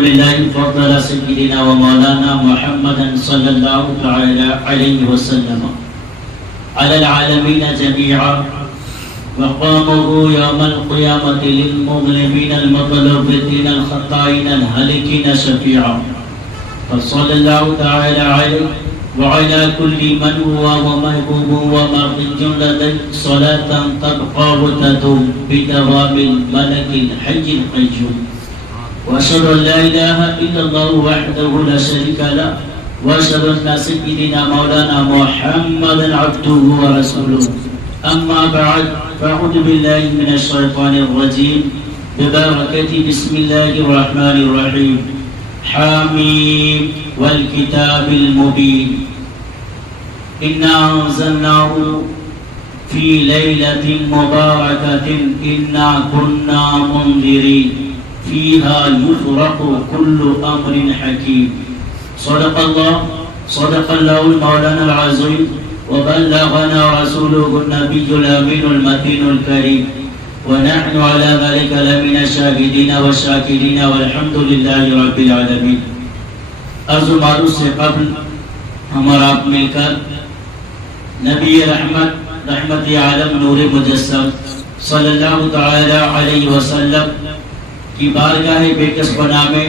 لله فضل سيدنا ومولانا محمدا صلى الله تعالى عليه وسلم على العالمين جميعا وقامه يوم القيامة للمظلمين المظلومين الخطائين الهالكين شفيعا فصلى الله تعالى عليه وعلى كل من هو ومحبوب ومرضي لديه صلاة تبقى وتدوم بدوام الملك الحي القيوم وأشهد أن لا إله إلا الله وحده لا شريك له وأشهد أن سيدنا مولانا محمدا عبده ورسوله أما بعد فأعوذ بالله من الشيطان الرجيم ببركة بسم الله الرحمن الرحيم حميم والكتاب المبين إنا أنزلناه في ليلة مباركة إنا كنا منذرين فيها يفرق كل أمر حكيم صدق الله المولانا العظيم وبلغنا رسوله النبي الأمين المتين الكريم ونحن على ذلك لمن الشاهدين والشاكرين والحمد لله رب العالمين. عرض و معروض سے قبل ہم اور آپ مل کر نبی رحمت عالم نور مجسم صلی اللہ تعالی علیہ وسلم کی بارگاہ بے کس بنا میں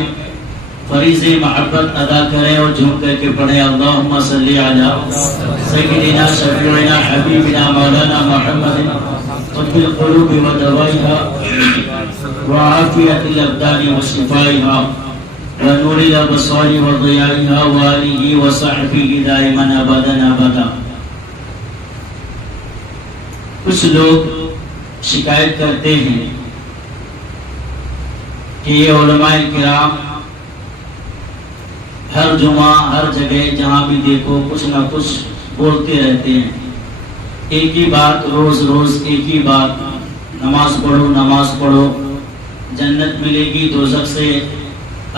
فریض محبت ادا کریں اور جھوم کر کے پڑھیں اللہم صلی علی سیدنا شفیعنا حبیبنا مولانا محمد طب القلوب و دوائها وعافیت الابدان و شفائها و نور الابصار و ضیائها و آلہ و صحبہ دائما ابدا. کچھ لوگ شکایت کرتے ہیں کہ یہ علماء کرام ہر جمعہ ہر جگہ جہاں بھی دیکھو کچھ نہ کچھ بولتے رہتے ہیں. ایک ہی بات روز ایک ہی بات، نماز پڑھو جنت ملے گی، دوزخ سے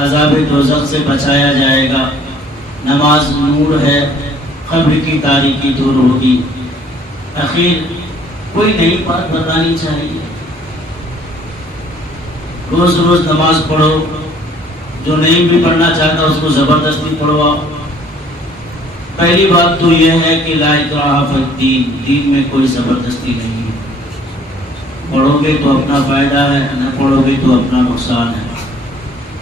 عذاب دوزخ سے بچایا جائے گا، نماز نور ہے، قبر کی تاریکی دور ہوگی. اخیر کوئی نئی بات بتانی چاہیے. روز نماز پڑھو، جو نہیں بھی پڑھنا چاہتا اس کو زبردستی پڑھواؤ. پہلی بات تو یہ ہے کہ لا اکراہ فی الدین، دین میں کوئی زبردستی نہیں ہے. پڑھو گے تو اپنا فائدہ ہے، نہ پڑھو گے تو اپنا نقصان ہے.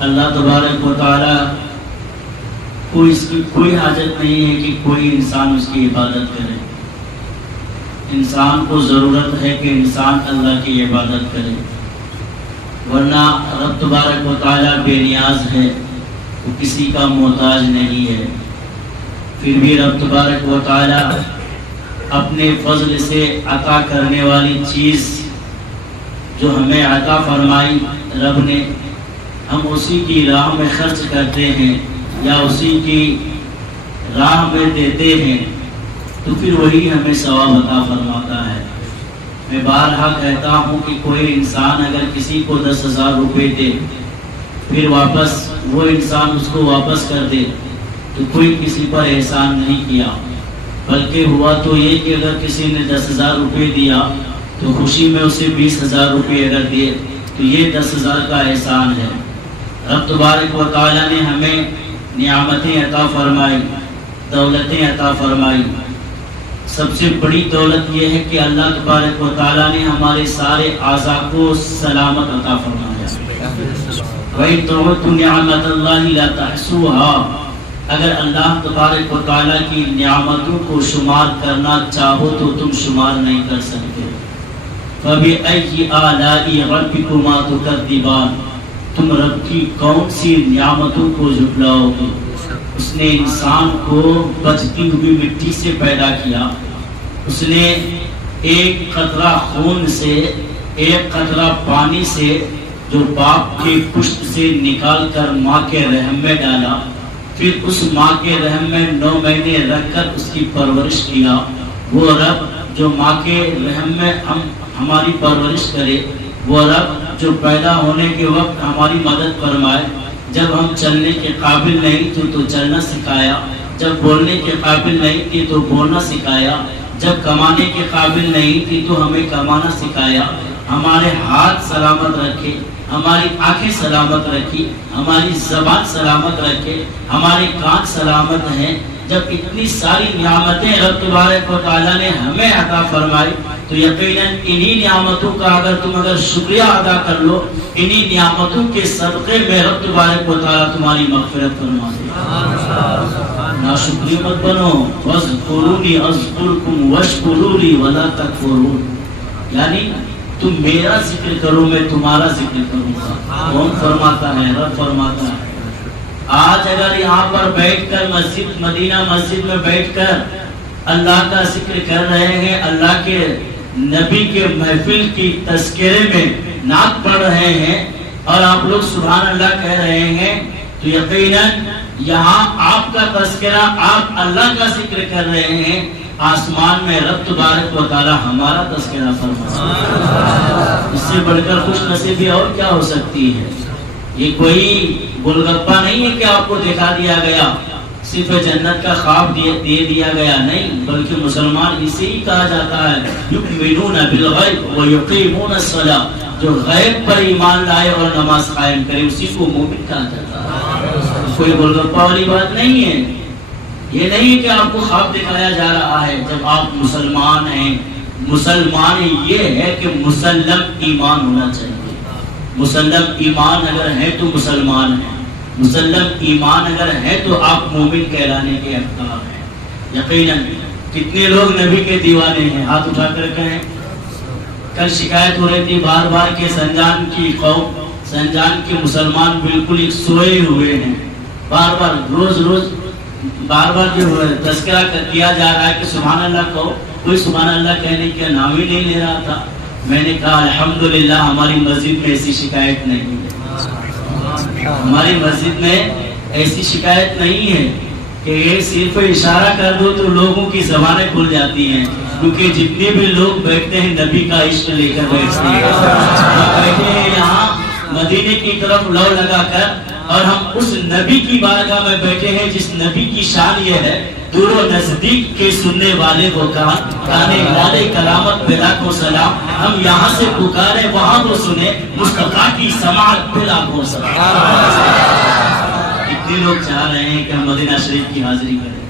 اللہ تبارک و تعالی کو اس کی کوئی حاجت نہیں ہے کہ کوئی انسان اس کی عبادت کرے. انسان کو ضرورت ہے کہ انسان اللہ کی عبادت کرے، ورنہ رب تبارک و تعالیٰ بے نیاز ہے، وہ کسی کا محتاج نہیں ہے. پھر بھی رب تبارک و تعالیٰ اپنے فضل سے عطا کرنے والی چیز جو ہمیں عطا فرمائی رب نے، ہم اسی کی راہ میں خرچ کرتے ہیں یا اسی کی راہ میں دیتے ہیں تو پھر وہی ہمیں ثواب عطا فرماتا ہے. میں بارہا کہتا ہوں کہ کوئی انسان اگر کسی کو 10,000 روپے دے پھر واپس وہ انسان اس کو واپس کر دے تو کوئی کسی پر احسان نہیں کیا، بلکہ ہوا تو یہ کہ اگر کسی نے 10,000 روپے دیا تو خوشی میں اسے 20,000 روپے اگر دیے تو یہ 10,000 کا احسان ہے. رب تبارک و تعالیٰ نے ہمیں نعمتیں عطا فرمائی، دولتیں عطا فرمائی. سب سے بڑی دولت یہ ہے کہ اللہ تبارک و تعالیٰ نے ہمارے سارے اعضاء کو سلامت عطا فرمایا. وَإِن تَعُدُّوا نِعْمَتَ اللَّهِ لَا تُحْصُوهَا، اگر اللہ تبارک و تعالیٰ کی نعمتوں کو شمار کرنا چاہو تو تم شمار نہیں کر سکتے. فَبِأَيِّ آلَاءِ رَبِّكُمَا تُكَذِّبَانِ، تم رب کی کون سی نعمتوں کو جھٹلاؤ گے؟ اس نے انسان کو بچتی ہوئی مٹی سے پیدا کیا. اس نے ایک قطرہ خون سے، ایک قطرہ پانی سے جو باپ کے پشت سے نکال کر ماں کے رحم میں ڈالا، پھر اس ماں کے رحم میں 9 مہینے رکھ کر اس کی پرورش کیا. وہ رب جو ماں کے رحم میں ہماری پرورش کرے، وہ رب جو پیدا ہونے کے وقت ہماری مدد فرمائے، جب ہم چلنے کے قابل نہیں تھے تو چلنا سکھایا، جب بولنے کے قابل نہیں تھی تو بولنا سکھایا، جب کمانے کے قابل نہیں تھی تو ہمیں کمانا سکھایا. ہمارے ہاتھ سلامت رکھے، ہماری آنکھیں سلامت رکھی، ہماری زبان سلامت رکھے، ہمارے کان سلامت ہیں۔ جب اتنی ساری نعمتیں رب تبارک و تعالیٰ نے ہمیں عطا فرمائی تو یقیناً انہی نعمتوں کا اگر شکریہ ادا کر لو، انہی نعمتوں کے صدقے میں رب تبارک و تعالیٰ تمہاری مغفرت فرما دے۔ ناشکری مت بنو، وَاذْكُرُونِي أَذْكُرْكُمْ وَاشْكُرُوا لِي وَلَا تَكْفُرُونَ، یعنی تم میرا ذکر کرو میں تمہارا ذکر کروں گا۔ کون فرماتا ہے؟ رب فرماتا ہے۔ آج اگر یہاں پر بیٹھ کر مسجد مدینہ مسجد میں بیٹھ کر اللہ کا ذکر کر رہے ہیں، اللہ کے نبی کے محفل کی تذکرے میں نعت پڑھ رہے ہیں اور آپ لوگ سبحان اللہ کہہ رہے ہیں تو یقیناً یہاں آپ کا تذکرہ، آپ اللہ کا ذکر کر رہے ہیں، آسمان میں رب تبارک و تعالی ہمارا تذکرہ فرما۔ اس سے بڑھ کر خوش نصیبی اور کیا ہو سکتی ہے؟ یہ کوئی گولگپا نہیں ہے کہ آپ کو دکھا دیا گیا، صرف جنت کا خواب دے دیا گیا، نہیں، بلکہ مسلمان اسے ہی کہا جاتا ہے یؤمنون بالغیب ویقیمون الصلاۃ، جو غیب پر ایمان لائے اور نماز قائم کرے اسی کو مومن کہا جاتا ہے۔ کوئی گولگپا والی بات نہیں ہے، یہ نہیں کہ آپ کو خواب دکھایا جا رہا ہے۔ جب آپ مسلمان ہیں، مسلمان یہ ہے کہ مسلم ایمان ہونا چاہیے۔ مسلم ایمان اگر ہے تو مسلمان ہے، مسلم ایمان اگر ہے تو آپ مومن کہلانے کے حقدار ہیں۔ یقیناً کتنے لوگ نبی کے دیوانے ہیں؟ ہاتھ اٹھا کر کہیں۔ کل شکایت ہو رہی تھی بار بار کہ سنجان کی قوم، سنجان کے مسلمان بالکل ایک سوئے ہوئے ہیں، بار بار روز بار بار جو تذکرہ کیا جا رہا ہے کہ سبحان اللہ کہو، کوئی سبحان اللہ کہنے کا نام ہی نہیں لے رہا تھا۔ میں نے کہا الحمدللہ ہماری مسجد میں ایسی شکایت نہیں ہے، ہماری مسجد میں ایسی شکایت نہیں ہے کہ صرف اشارہ کر دو تو لوگوں کی زبانیں کھل جاتی ہیں، کیونکہ جتنے بھی لوگ بیٹھتے ہیں نبی کا عشق لے کر بیٹھتے ہیں۔ ہم بیٹھے ہیں یہاں مدینے کی طرف لو لگا کر اور ہم اس نبی کی بارگاہ میں بیٹھے ہیں جس نبی کی شان یہ ہے دور و نزدیک کے سننے والے کو کان، کانے والے کلامت بلا کو سلام، ہم یہاں سے پکارے وہاں کو سنے، مصطفیٰ کی سماعت بلا کو سلام۔ کتنے لوگ چاہ رہے ہیں کہ ہم مدینہ شریف کی حاضری کریں؟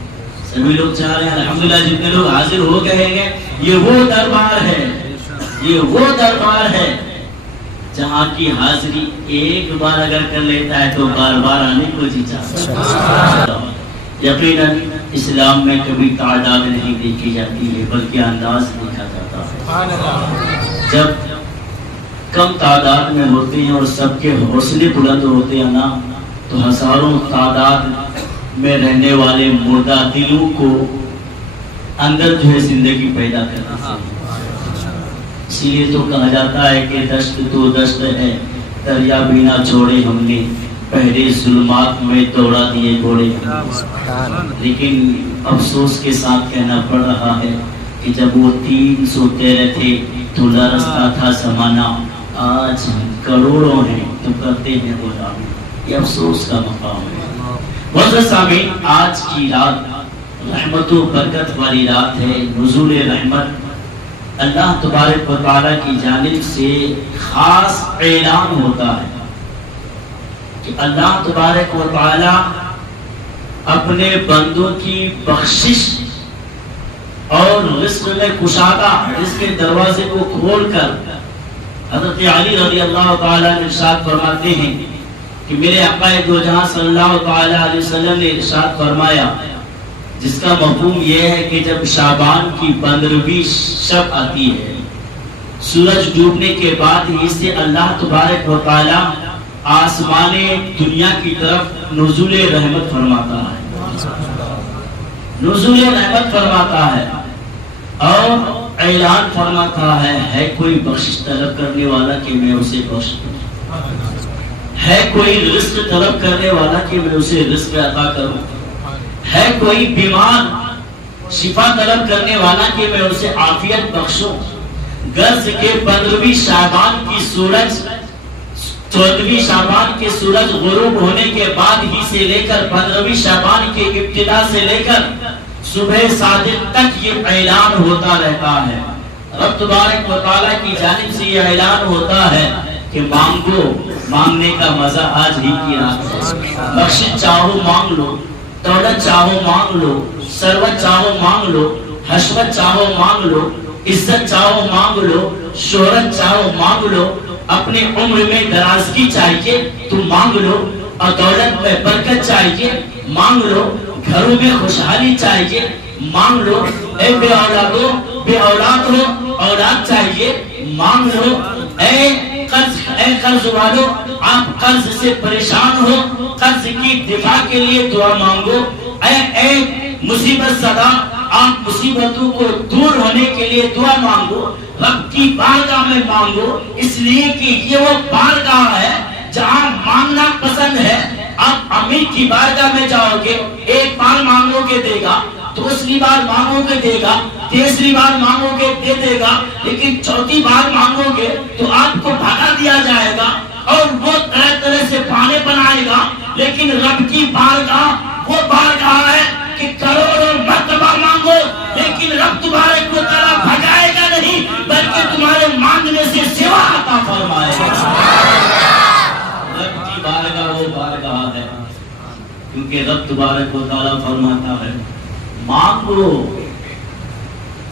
سبھی لوگ چاہ رہے ہیں، الحمدللہ جتنے لوگ حاضر ہو گئے ہیں، یہ وہ دربار ہے، یہ وہ دربار ہے جہاں کی حاضری ایک بار اگر کر لیتا ہے تو بار بار آنے کو جی چاہتا ہے۔ یقیناً اسلام میں کبھی تعداد نہیں دیکھی جاتی ہے بلکہ انداز دیکھا جاتا ہے۔ جب کم تعداد میں ہوتے ہیں اور سب کے حوصلے بلند ہوتے ہیں نا تو ہزاروں تعداد میں رہنے والے مردہ دلوں کو اندر جو ہے زندگی پیدا کرتے ہیں۔ اسی لیے تو کہا جاتا ہے کہ دشت تو دشت ہے، دریا بھی نہ چھوڑے ہم نے، پہلے ظلمات میں دوڑا دیے گھوڑے۔ لیکن افسوس کے ساتھ کہنا پڑ رہا ہے کہ جب وہ 313 تھے تو لرزتا تھا زمانہ، آج ہم کروڑوں ہیں تو کرتے ہیں غلامی، یہ افسوس کا مقام ہے۔ معزز سامعین، آج کی رات رحمت و برکت والی رات ہے، نزول رحمت، اللہ تبارک و تعالیٰ کی جانب سے خاص اعلان ہوتا ہے کہ اللہ تبارک و تعالیٰ اپنے بندوں کی بخشش اور رزق میں کشادہ، رزق کے دروازے کو کھول کر حضرت علی رضی اللہ تعالیٰ نے ارشاد فرماتے ہیں کہ میرے آقا دو جہاں صلی اللہ تعالیٰ علیہ وسلم نے ارشاد فرمایا، جس کا مفہوم یہ ہے کہ جب شعبان کی 15ویں شب آتی ہے، سورج ڈوبنے کے بعد ہی سے اللہ تبارک و تعالیٰ آسمان دنیا کی طرف نزول رحمت فرماتا ہے، نزول رحمت فرماتا ہے اور اعلان فرماتا ہے کوئی بخشش طلب کرنے والا کہ میں اسے بخش دوں، ہے کوئی رزق طلب کرنے والا کہ میں اسے رزق عطا کروں، ہے کوئی بیمار شفا طلب کرنے والا کہ میں اسے عافیت بخشوں۔ غرض کے 15ویں شعبان کی سورج 14ویں شعبان کے سورج غروب ہونے کے بعد ہی سے لے کر 15ویں شعبان کے ابتدا سے لے کر صبح صادق تک یہ اعلان ہوتا رہتا ہے۔ رب تبارک و تعالیٰ کی جانب سے یہ اعلان ہوتا ہے کہ مانگو، مانگنے کا مزہ آج ہی کی رات ہے۔ بخشش چاہو مانگ لو، دولت چاہو مانگ لو، ثروت چاہو مانگ لو، حشمت چاہو مانگ لو، عزت چاہو مانگ لو، شہرت چاہو مانگ لو، اپنے عمر میں درازگی چاہیے تو مانگ لو، اور دولت میں برکت چاہیے مانگ لو، گھروں میں خوشحالی چاہیے مانگ لو، اے بے اولادو بے اولاد ہو اولاد چاہیے مانگ لو، اے قرض والو آپ قرض سے پریشان ہو قرض کی دفاع کے لیے دعا مانگو، اے مصیبت زدہ آپ مصیبتوں کو دور ہونے کے لیے دعا مانگو، رب کی بارگاہ میں مانگو، اس لیے کہ یہ وہ بارگاہ ہے جہاں مانگنا پسند ہے۔ آپ امیر کی بارگاہ میں جاؤ گے، ایک بار مانگو گے دے گا، دوسری بار مانگو گے دے گا، تیسری بار مانگو گے دے دے گا، لیکن چوتھی بار مانگو گے تو آپ کو بھگا دیا جائے گا اور وہ طرح طرح سے بہانے بنائے گا۔ لیکن رب کی بارگاہ وہ بارگاہ ہے کہ کروڑوں مرتبہ مانگو لیکن رب تمہارے کو طرح بھگائے گا نہیں، بلکہ تمہارے مانگنے سے سوا عطا فرمائے گا۔ رب کی بارگاہ وہ بارگاہ ہے کیونکہ رب تبارک و تعالیٰ فرماتا ہے مانگو،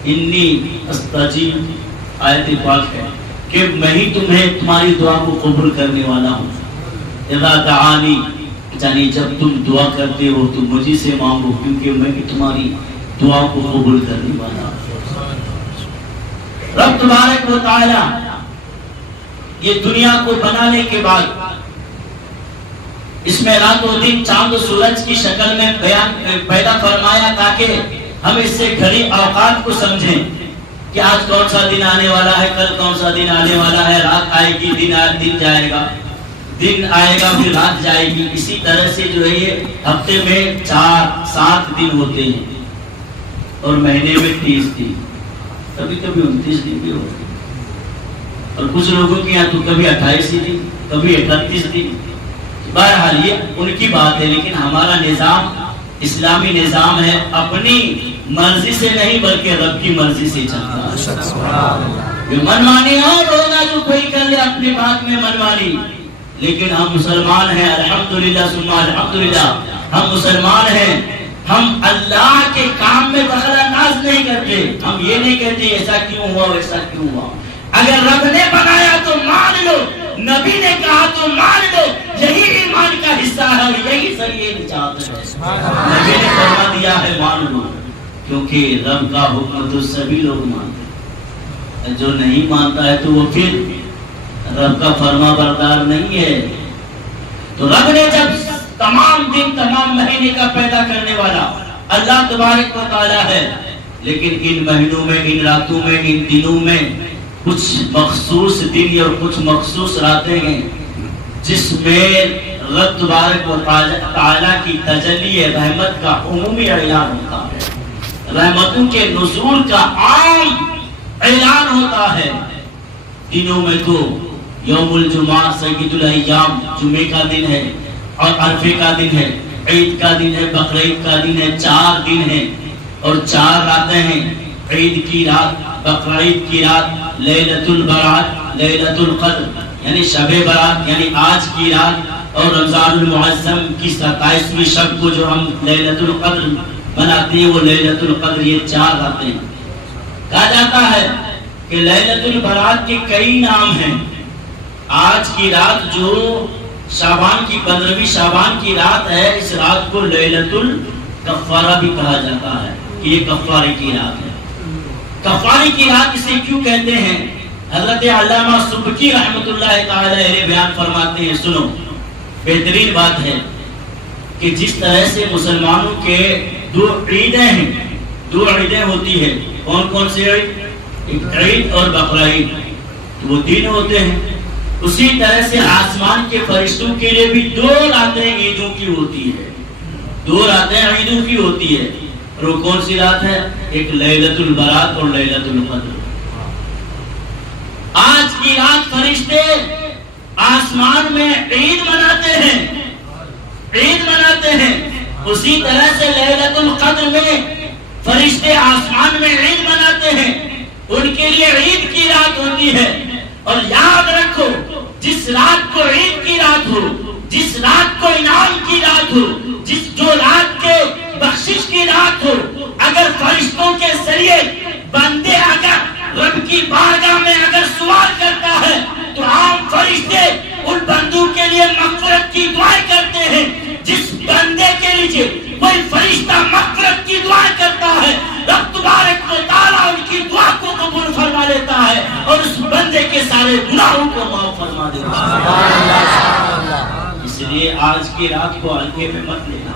انی استجیب، آیت پاک ہے کہ میں ہی تمہیں تمہاری دعا کو قبول کرنے والا ہوں۔ اذا دعانی، یعنی جب تم دعا کرتے ہو تو مجھے سے مانگو کیونکہ میں ہی تمہاری دعا کو قبول کرنے والا ہوں۔ رب تبارک و تعالیٰ یہ دنیا کو بنانے کے بعد اس میں رات و دن چاند و سورج کی شکل میں پیدا فرمایا تاکہ ہم اس سے گھڑی اوقات کو سمجھیں کہ آج کون سا دن آنے والا ہے، کل کون سا دن آنے والا ہے، رات آئے گی دن جائے گا، دن آئے گا پھر رات جائے گی۔ اسی طرح سے جو ہے یہ ہفتے میں 4-7 دن ہوتے ہیں اور مہینے میں 30 دن، کبھی کبھی 29 دن بھی ہوتے ہیں، اور کچھ لوگوں کے یہاں تو کبھی 28 دن، کبھی 38 دن۔ بہرحال یہ ان کی بات ہے، لیکن ہمارا نظام اسلامی نظام ہے، اپنی مرضی سے نہیں بلکہ رب کی مرضی سے چلتا ہے۔ یہ منمانی اور ہوگا جو کوئی کر لے اپنی بات میں منمانی، لیکن ہم مسلمان ہیں، الحمدللہ ثم الحمدللہ ہم مسلمان ہیں، ہم اللہ کے کام میں دخل انداز نہیں کرتے، ہم یہ نہیں کہتے ایسا کیوں ہوا ویسا کیوں ہوا۔ اگر رب نے بنایا تو مان لو، نبی نے کہا تو مان لو، یہی ایمان کا حصہ ہے، یہی ذریعے نجات ہے۔ نبی نے فرما دیا ہے مان لو، کیونکہ رب کا حکم تو سبھی لوگ مانتے ہیں، جو نہیں مانتا ہے تو وہ پھر رب کا فرما بردار نہیں ہے۔ تو رب نے جب تمام دن تمام مہینے کا پیدا کرنے والا اللہ تبارک و تعالی ہے، لیکن ان مہینوں میں، ان راتوں میں، ان دنوں میں کچھ مخصوص دن اور کچھ مخصوص راتیں ہیں جس میں رب تبارک و تعالی کی تجلی رحمت کا عمومی اعلان ہوتا ہے، رحمتوں کے نزول کا عام اعلان ہوتا ہے۔ دنوں میں تو یوم الجمعہ سید الایام جمعے کا دن ہے اور عرفے کا دن ہے، عید کا دن ہے، بقرعید کا دن ہے، 4 دن ہیں اور 4 راتیں ہیں۔ عید کی رات، بقرعید کی رات، لیلۃ البرات، لیلۃ القدر یعنی شب برات یعنی آج کی رات، اور رمضان المعظم کی 27ویں شب کو جو ہم لیلۃ القدر مناتے ہیں وہ لیلۃ القدر، یہ 4 راتیں ہیں۔ کہا جاتا ہے کہ لیلۃ البرات کے کئی نام ہیں۔ آج کی رات جو شعبان کی 15ویں شعبان کی رات ہے، اس رات کو لیلۃ الکفارہ بھی کہا جاتا ہے کہ یہ کفارے کی رات ہے۔ کفارے کی رات اسے کیوں کہتے ہیں؟ حضرت علامہ سبکی رحمۃ اللہ تعالی علیہ بیان فرماتے ہیں، سنو بہترین بات ہے کہ جس طرح سے مسلمانوں کے 2 عیدیں ہیں، 2 عیدیں ہوتی ہیں، کون کون سے عید؟ ایک عید اور بقرعید، تو وہ 3 ہوتے ہیں۔ اسی طرح سے آسمان کے فرشتوں کے لیے بھی 2 راتیں عیدوں کی ہوتی ہے، 2 راتیں عیدوں کی ہوتی ہے، اور وہ کون سی رات ہے؟ ایک لیلۃ البرات اور لیلۃ القدر۔ آج کی رات فرشتے آسمان میں عید مناتے ہیں، عید مناتے ہیں، اسی طرح سے لیلۃ القدر میں فرشتے آسمان میں عید مناتے ہیں، ان کے لیے عید کی رات ہوتی ہے۔ اور یاد رکھو جس رات کو عید کی رات ہو، جس رات کو انعام کی رات ہو، جو رات کے بخشش کی رات ہو، اگر فرشتوں کے ذریعے بندے اگر رب کی بارگاہ میں اگر سوال کرتا ہے تو عام فرشتے ان بندوں کے لیے مغفرت کی دعائیں کرتے ہیں. جس بندے کے لیے کوئی فرشتہ مغفرت کی دعائیں کرتا ہے، رب تبارک و تعالیٰ ان کی دعا کو قبول فرما لیتا ہے اور اس بندے کے سارے گناہوں کو معاف فرما دیتا ہے. اس لیے آج کی رات کو ہلکے میں مت لینا.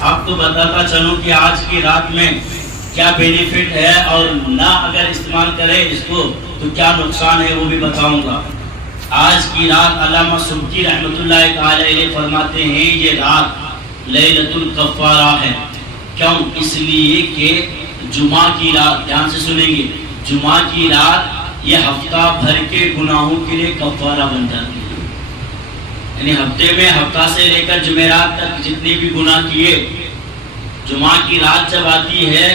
آپ کو بتاتا چلوں کہ آج کی رات میں کیا بینیفٹ ہے اور نہ اگر استعمال کرے اس کو تو کیا نقصان ہے وہ بھی بتاؤں گا. آج کی رات علامہ سبکی رحمۃ اللہ تعالی علیہ فرماتے ہیں یہ رات لیلۃ الکفارہ ہے. کیوں؟ اس لیے کہ جمعہ کی رات، دھیان سے سنیں گے، جمعہ کی رات یہ ہفتہ بھر کے گناہوں کے لیے کفارہ بن جاتی ہے. یعنی ہفتے میں، ہفتہ سے لے کر جمعرات تک جتنے بھی گناہ کیے، جمعہ کی رات جب آتی ہے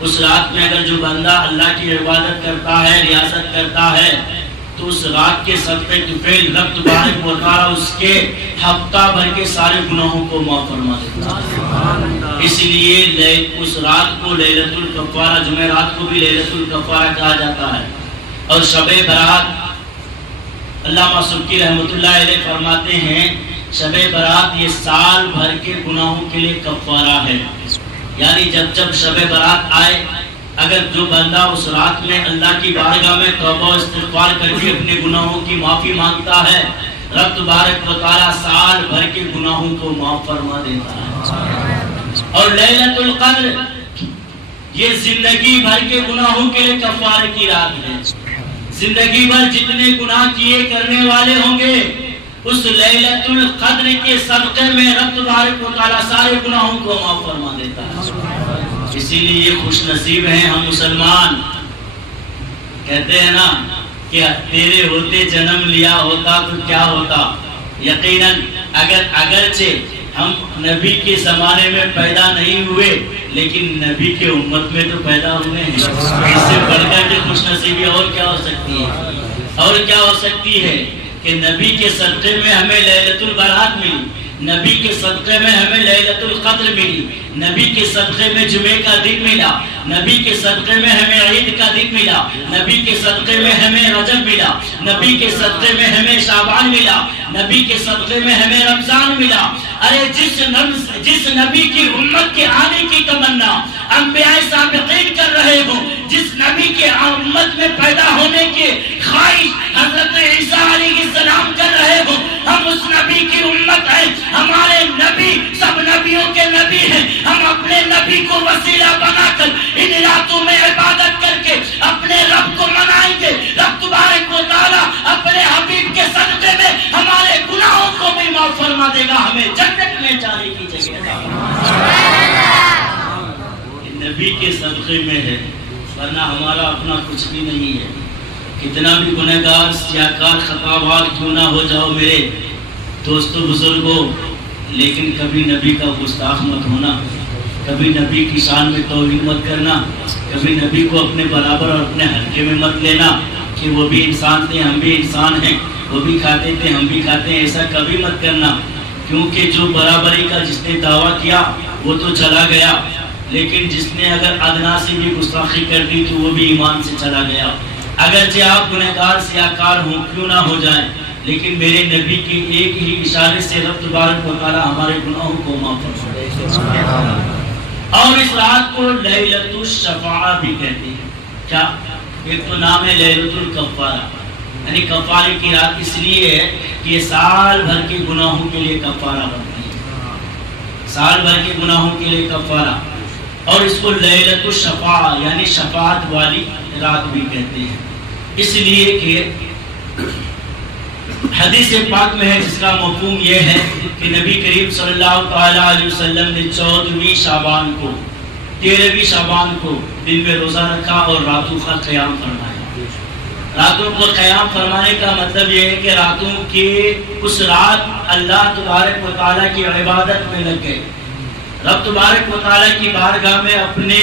اس رات میں اگر جو بندہ اللہ کی عبادت کرتا ہے، ریاضت کرتا ہے، تو اس رات کے صدقے طفیل رب تبارک و تعالیٰ اس کے ہفتہ بھر کے سارے گناہوں کو معاف فرما دیتا ہے. اس لیے اس رات کو لیلۃ الکفارہ، جمعرات کو بھی لیلۃ الکفارہ کہا جاتا ہے. اور شب برات علامہ سبکی رحمۃ اللہ علیہ فرماتے ہیں شب برات یہ سال بھر کے گناہوں کے لیے کفارہ ہے. یعنی جب جب شب برات آئے، اگر جو بندہ اس رات میں اللہ کی بارگاہ میں توبہ و استغفار کر کے اپنے گناہوں کی معافی مانگتا ہے، رب تبارک و تعالیٰ سال بھر کے گناہوں کو معاف فرما دیتا ہے. اور لیلۃ القدر یہ زندگی بھر کے گناہوں کے لیے کفارے کی رات ہے. زندگی بھر جتنے گناہ کیے کرنے والے ہوں گے، اس لیلۃ القدر کے صدقے میں رب تبارک و تعالیٰ سارے گناہوں کو معاف فرما دیتا ہے. اسی لیے خوش نصیب ہیں ہم مسلمان. کہتے ہیں نا کہ تیرے ہوتے جنم لیا ہوتا تو کیا ہوتا. یقیناً اگرچہ ہم نبی کے زمانے میں پیدا نہیں ہوئے لیکن نبی کے امت میں تو پیدا ہوئے ہیں. اس سے بڑھ کر کے خوش نصیبی اور کیا ہو سکتی ہے؟ اور کیا ہو سکتی ہے کہ نبی کے صدقے میں ہمیں لیلۃ البرات ملی، نبی کے صدقے میں ہمیں لیلۃ القدر ملی، نبی کے صدقے میں جمعے کا دن ملا، نبی کے صدقے میں ہمیں عید کا دن ملا، نبی کے صدقے میں ہمیں رجب ملا، نبی کے صدقے میں ہمیں شعبان ملا، نبی کے صدقے میں ہمیں رمضان ملا. ارے جس نبی کی امت کے آنے کی تمنا انبیاء سابقین کر رہے ہوں، جس نبی کے امت میں پیدا ہونے کے خواہش حضرت عیسیٰ علیہ السلام کر رہے ہوں، ہم اس نبی کی امت ہیں. ہمارے نبی سب نبیوں کے نبی ہیں. ہم اپنے نبی کو وسیلہ بنا کر ان راتوں میں عبادت کر کے اپنے رب کو منائیں گے. رب تبارک و تعالیٰ اپنے حبیب کے صدقے میں ہمارے گناہوں کو بھی معاف فرما دے گا، ہمیں جنت میں جانے کی جگہ نبی کے صدقے میں ہے. ورنہ ہمارا اپنا کچھ بھی نہیں ہے. کتنا بھی گنہگار سیاکار خطاوار کیوں نہ ہو جاؤ میرے دوستو بزرگوں، لیکن کبھی نبی کا گستاخ مت ہونا، کبھی نبی کی شان میں توہین مت کرنا، کبھی نبی کو اپنے برابر اور اپنے حلقے میں مت لینا کہ وہ بھی انسان تھے ہم بھی انسان ہیں، وہ بھی کھاتے تھے ہم بھی کھاتے ہیں. ایسا کبھی مت کرنا، کیونکہ جو برابری کا جس نے دعویٰ کیا وہ تو چلا گیا، لیکن جس نے اگر ادنا سے بھی گستاخی کر دی تو وہ بھی ایمان سے چلا گیا. اگرچہ آپ گنہگار سیاکار ہوں کیوں نہ ہو جائیں، لیکن میرے نبی کے ایک ہی اشارے سے رب تبارک و تعالیٰ ہمارے گناہوں کو معاف فرما. اور اس رات کو لیلۃ الشفاعہ بھی کہتے ہیں. کیا؟ ایک تو نام ہے لیلۃ الکفارہ، یعنی کفارے کی رات اس لیے ہے کہ یہ سال بھر کے گناہوں کے لیے کفارہ بنتی ہے، سال بھر کے گناہوں کے لیے کفارہ. اور اس کو لیلۃ الشفاعہ یعنی شفاعت والی رات بھی کہتے ہیں، اس لیے کہ حدیث پاک میں ہے جس کا مفہوم یہ ہے کہ نبی کریم صلی اللہ تعالی علیہ وسلم نے 14ویں شعبان کو 13ویں شعبان کو دن میں روزہ رکھا اور راتوں کا قیام فرمایا. راتوں کو قیام فرمانے کا مطلب یہ ہے کہ راتوں کی اس رات اللہ تبارک و تعالیٰ کی عبادت میں لگ گئے. رب تبارک و تعالیٰ کی بارگاہ میں اپنے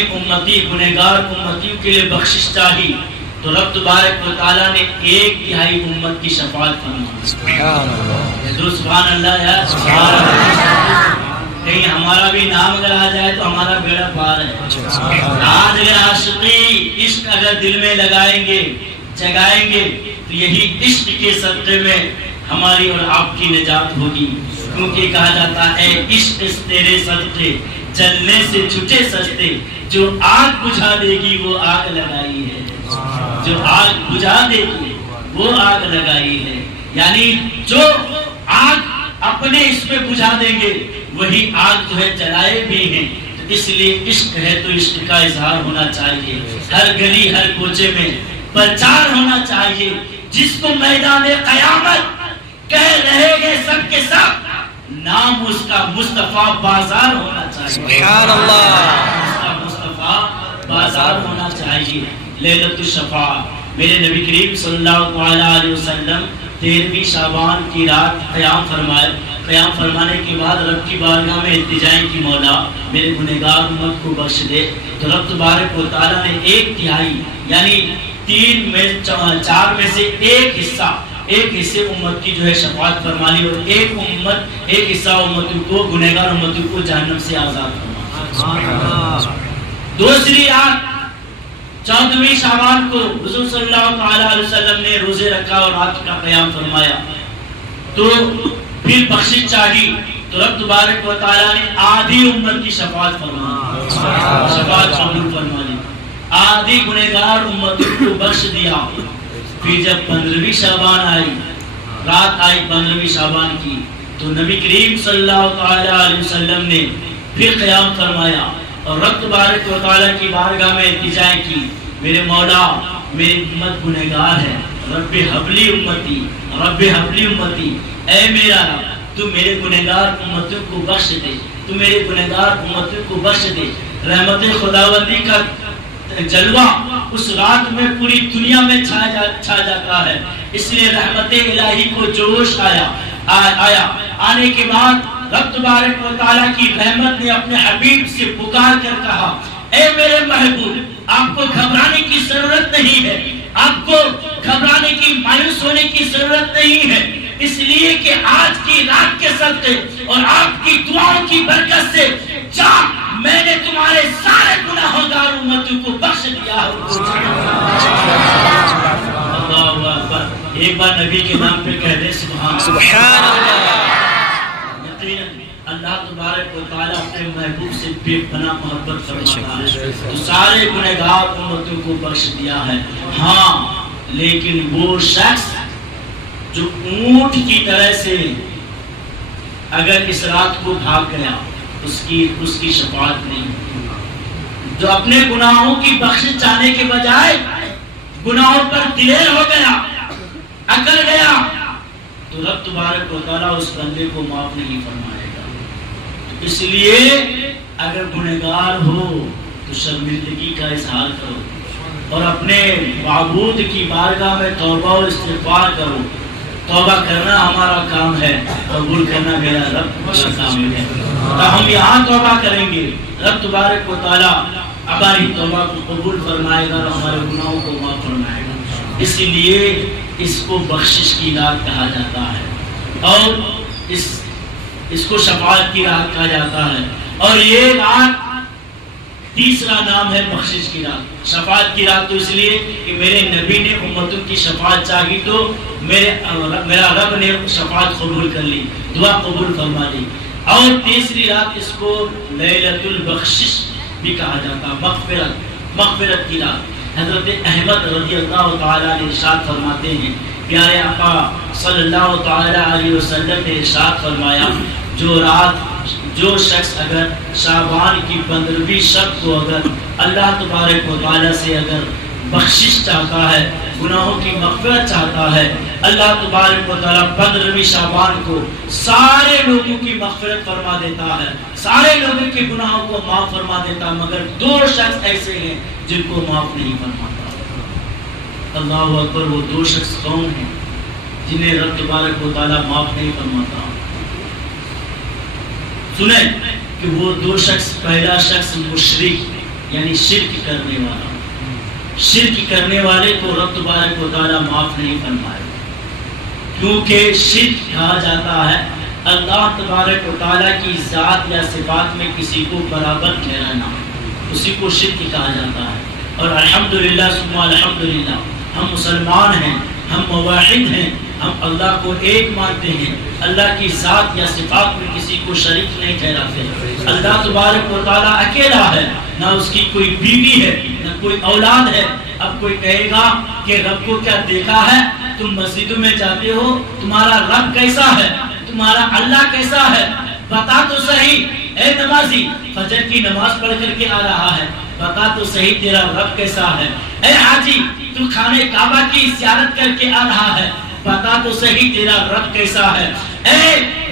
امتی گنہگار امتیوں کے لیے بخشش چاہی، تو رب تبارک و تعالیٰ نے 1/3 امت کی شفاعت فرمائی. سبحان اللہ یا سبحان اللہ. کہیں ہمارا بھی نام اگر آ جائے تو ہمارا بیڑا پار ہے. آج اگر عاشقی عشق اگر دل میں لگائیں گے جگائیں گے تو یہی عشق کے صدقے میں ہماری اور آپ کی نجات ہوگی. کیونکہ کہا جاتا ہے عشق تیرے صدقے جلنے سے چھٹے سجدے, جو آگ بجھا دے گی وہ آگ لگائی ہے, جو آگ بجھا دے گی وہ آگ لگائی ہے. یعنی جو آگ اپنے اس میں بجھا دیں گے وہی آگ جو ہے جلائے بھی ہیں. تو اس لیے عشق ہے تو عشق کا اظہار ہونا چاہیے, ہر گلی ہر کوچے میں پرچار ہونا چاہیے. جس کو میدان قیامت کہہ رہے گے سب کے سب, نام اس کا مصطفیٰ بازار ہونا چاہیے. سبحان اللہ. اس کا مصطفیٰ بازار ہونا چاہیے. لیلۃ الشفاعہ, میرے نبی کریم صلی اللہ علیہ وسلم 13ویں شعبان کی رات قیام فرمائے. قیام فرمانے کے بعد رب کی بارگاہ میں التجائیں کی مولا میرے گنہگار امت کو بخش دے. تو رب تبارک و تعالیٰ نے 1/3 یعنی 3 میں 4 میں سے ایک حصے امت کی جو ہے شفاعت فرما لی, اور ایک حصہ امت کو گنہگار امت کو جہنم سے آزاد فرما. دوسری رات 14ویں شعبان کو حضور صلی اللہ علیہ وسلم نے روزے رکھا اور رات کا قیام فرمایا. تو پھر بخشش چاہی تو رب تبارک و تعالیٰ نے آدھی امت کی شفاعت فرمائی, شفاعت قبول فرما لی, آدھی گنہگار امت کو بخش دیا. پھر جب 15ویں شعبان آئی, رات آئی 15ویں شعبان کی, تو نبی کریم صلی اللہ علیہ وسلم نے پھر قیام فرمایا اور رب تبارک و تعالیٰ کی بارگاہ میں التجائیں کی. میرے مولا میری امت گنہگار ہے, رب حبلی امتی, رب حبلی امتی, اے میرا رب تو میرے گنہگار امتوں کو بخش دے, تو میرے گنہگار امتوں کو بخش دے. رحمت خداوندی کا جلوہ اس رات میں پوری دنیا میں چھا جاتا ہے. اس لیے رحمت الہی کو جوش آیا. آنے کے بعد رب تبارک و تعالیٰ کی رحمت نے اپنے حبیب سے پکار کر کہا, اے میرے محبوب آپ کو گھبرانے کی ضرورت نہیں ہے, آپ کو گھبرانے کی مایوس ہونے کی ضرورت نہیں ہے. اس لیے کہ آج کی رات کے صدقے اور آپ کی دعاؤں کی برکت سے میں نے تمہارے سارے گناہگار امتوں کو بخش دیا. اللہ اکبر. ایک بار نبی کے نام پہ کہہ دے سبحان اللہ. یقیناً اللہ تبارک و تعالیٰ اپنے محبوب سے بے پناہ محبت فرماتا ہے, تو سارے گنہگار امتوں کو بخش دیا ہے. ہاں لیکن وہ شخص جو اونٹ کی طرح سے اگر اس رات کو بھاگ گیا اس کی شفاعت نہیں. جو اپنے گناہوں کی بخشش چاہنے کے بجائے گناہوں پر دلیر ہو گیا, اکڑ گیا, تو رب تبارک و تعالیٰ اس بندے کو معاف نہیں فرمائے گا. اس لیے اگر گنہگار ہو تو شرمندگی کا اظہار کرو اور اپنے معبود کی بارگاہ میں توبہ و استغفار کرو. توبہ کرنا ہمارا کام ہے, قبول کرنا میرا رب کا کام ہے. تو ہم یہاں توبہ کریں گے, رب تبارک و تعالیٰ ہماری توبہ کو قبول فرمائے گا اور ہمارے گناہوں کو معاف فرمائے گا. اسی لیے اس کو بخشش کی رات کہا جاتا ہے اور اس کو شفاعت کی رات کہا جاتا ہے. اور یہ رات تیسرا نام ہے بخشش کی رات. شفاعت کی رات تو اس لیے کہ میرے نبی نے امتوں کی شفاعت چاہی تو میرا رب نے شفاعت قبول کر لی, دعا قبول فرما لی. اور تیسری رات اس کو لیلۃ البخشش بھی کہا جاتا, مغفرت کی رات. حضرت احمد رضی اللہ تعالیٰ نے ارشاد فرماتے ہیں, پیارے آقا صلی اللہ تعالیٰ علیہ وسلم نے ارشاد فرمایا, جو شخص اگر شعبان کی 15ویں شب کو اگر اللہ تبارک و تعالیٰ سے اگر بخشش چاہتا ہے, گناہوں کی مغفرت چاہتا ہے, اللہ تبارک و تعالیٰ 15ویں شعبان کو سارے لوگوں کی مغفرت فرما دیتا ہے, سارے لوگوں کے گناہوں کو معاف فرما دیتا. مگر 2 شخص ایسے ہیں جن کو معاف نہیں فرماتا. اللہ اکبر. وہ 2 شخص کون ہیں جنہیں رب تبارک و تعالیٰ معاف نہیں فرماتا؟ سنیں کہ وہ 2 شخص, پہلا شخص مشرک یعنی شرک کرنے والا. شرک کرنے والے کو رب تبارک و تعالیٰ معاف نہیں فرمائے، کیونکہ شرک کہا جاتا ہے اللہ تبارک و تعالیٰ کی ذات یا صفات میں کسی کو برابر ٹھہرانا، اسی کو شرک کہا جاتا ہے۔ اور الحمدللہ ثم الحمدللہ ہم مسلمان ہیں، ہم موحد ہیں، ہم اللہ کو ایک مانتے ہیں، اللہ کی ذات یا صفات میں کسی کو شریک نہیں ٹھہراتے۔ اللہ تبارک و تعالیٰ اکیلا ہے، نہ اس کی کوئی بیوی ہے نہ کوئی اولاد ہے۔ اب کوئی کہے گا کہ رب کو کیا دیکھا ہے؟ تم مسجدوں میں جاتے ہو، تمہارا رب کیسا ہے، تمہارا اللہ کیسا ہے، بتا تو صحیح۔ اے نمازی فجر کی نماز پڑھ کر کے آ رہا ہے، بتا تو صحیح تیرا رب کیسا ہے۔ اے حاجی تو خانہ کعبہ کی زیارت کر کے آ رہا ہے، بتا تو صحیح تیرا رب کیسا ہے۔ اے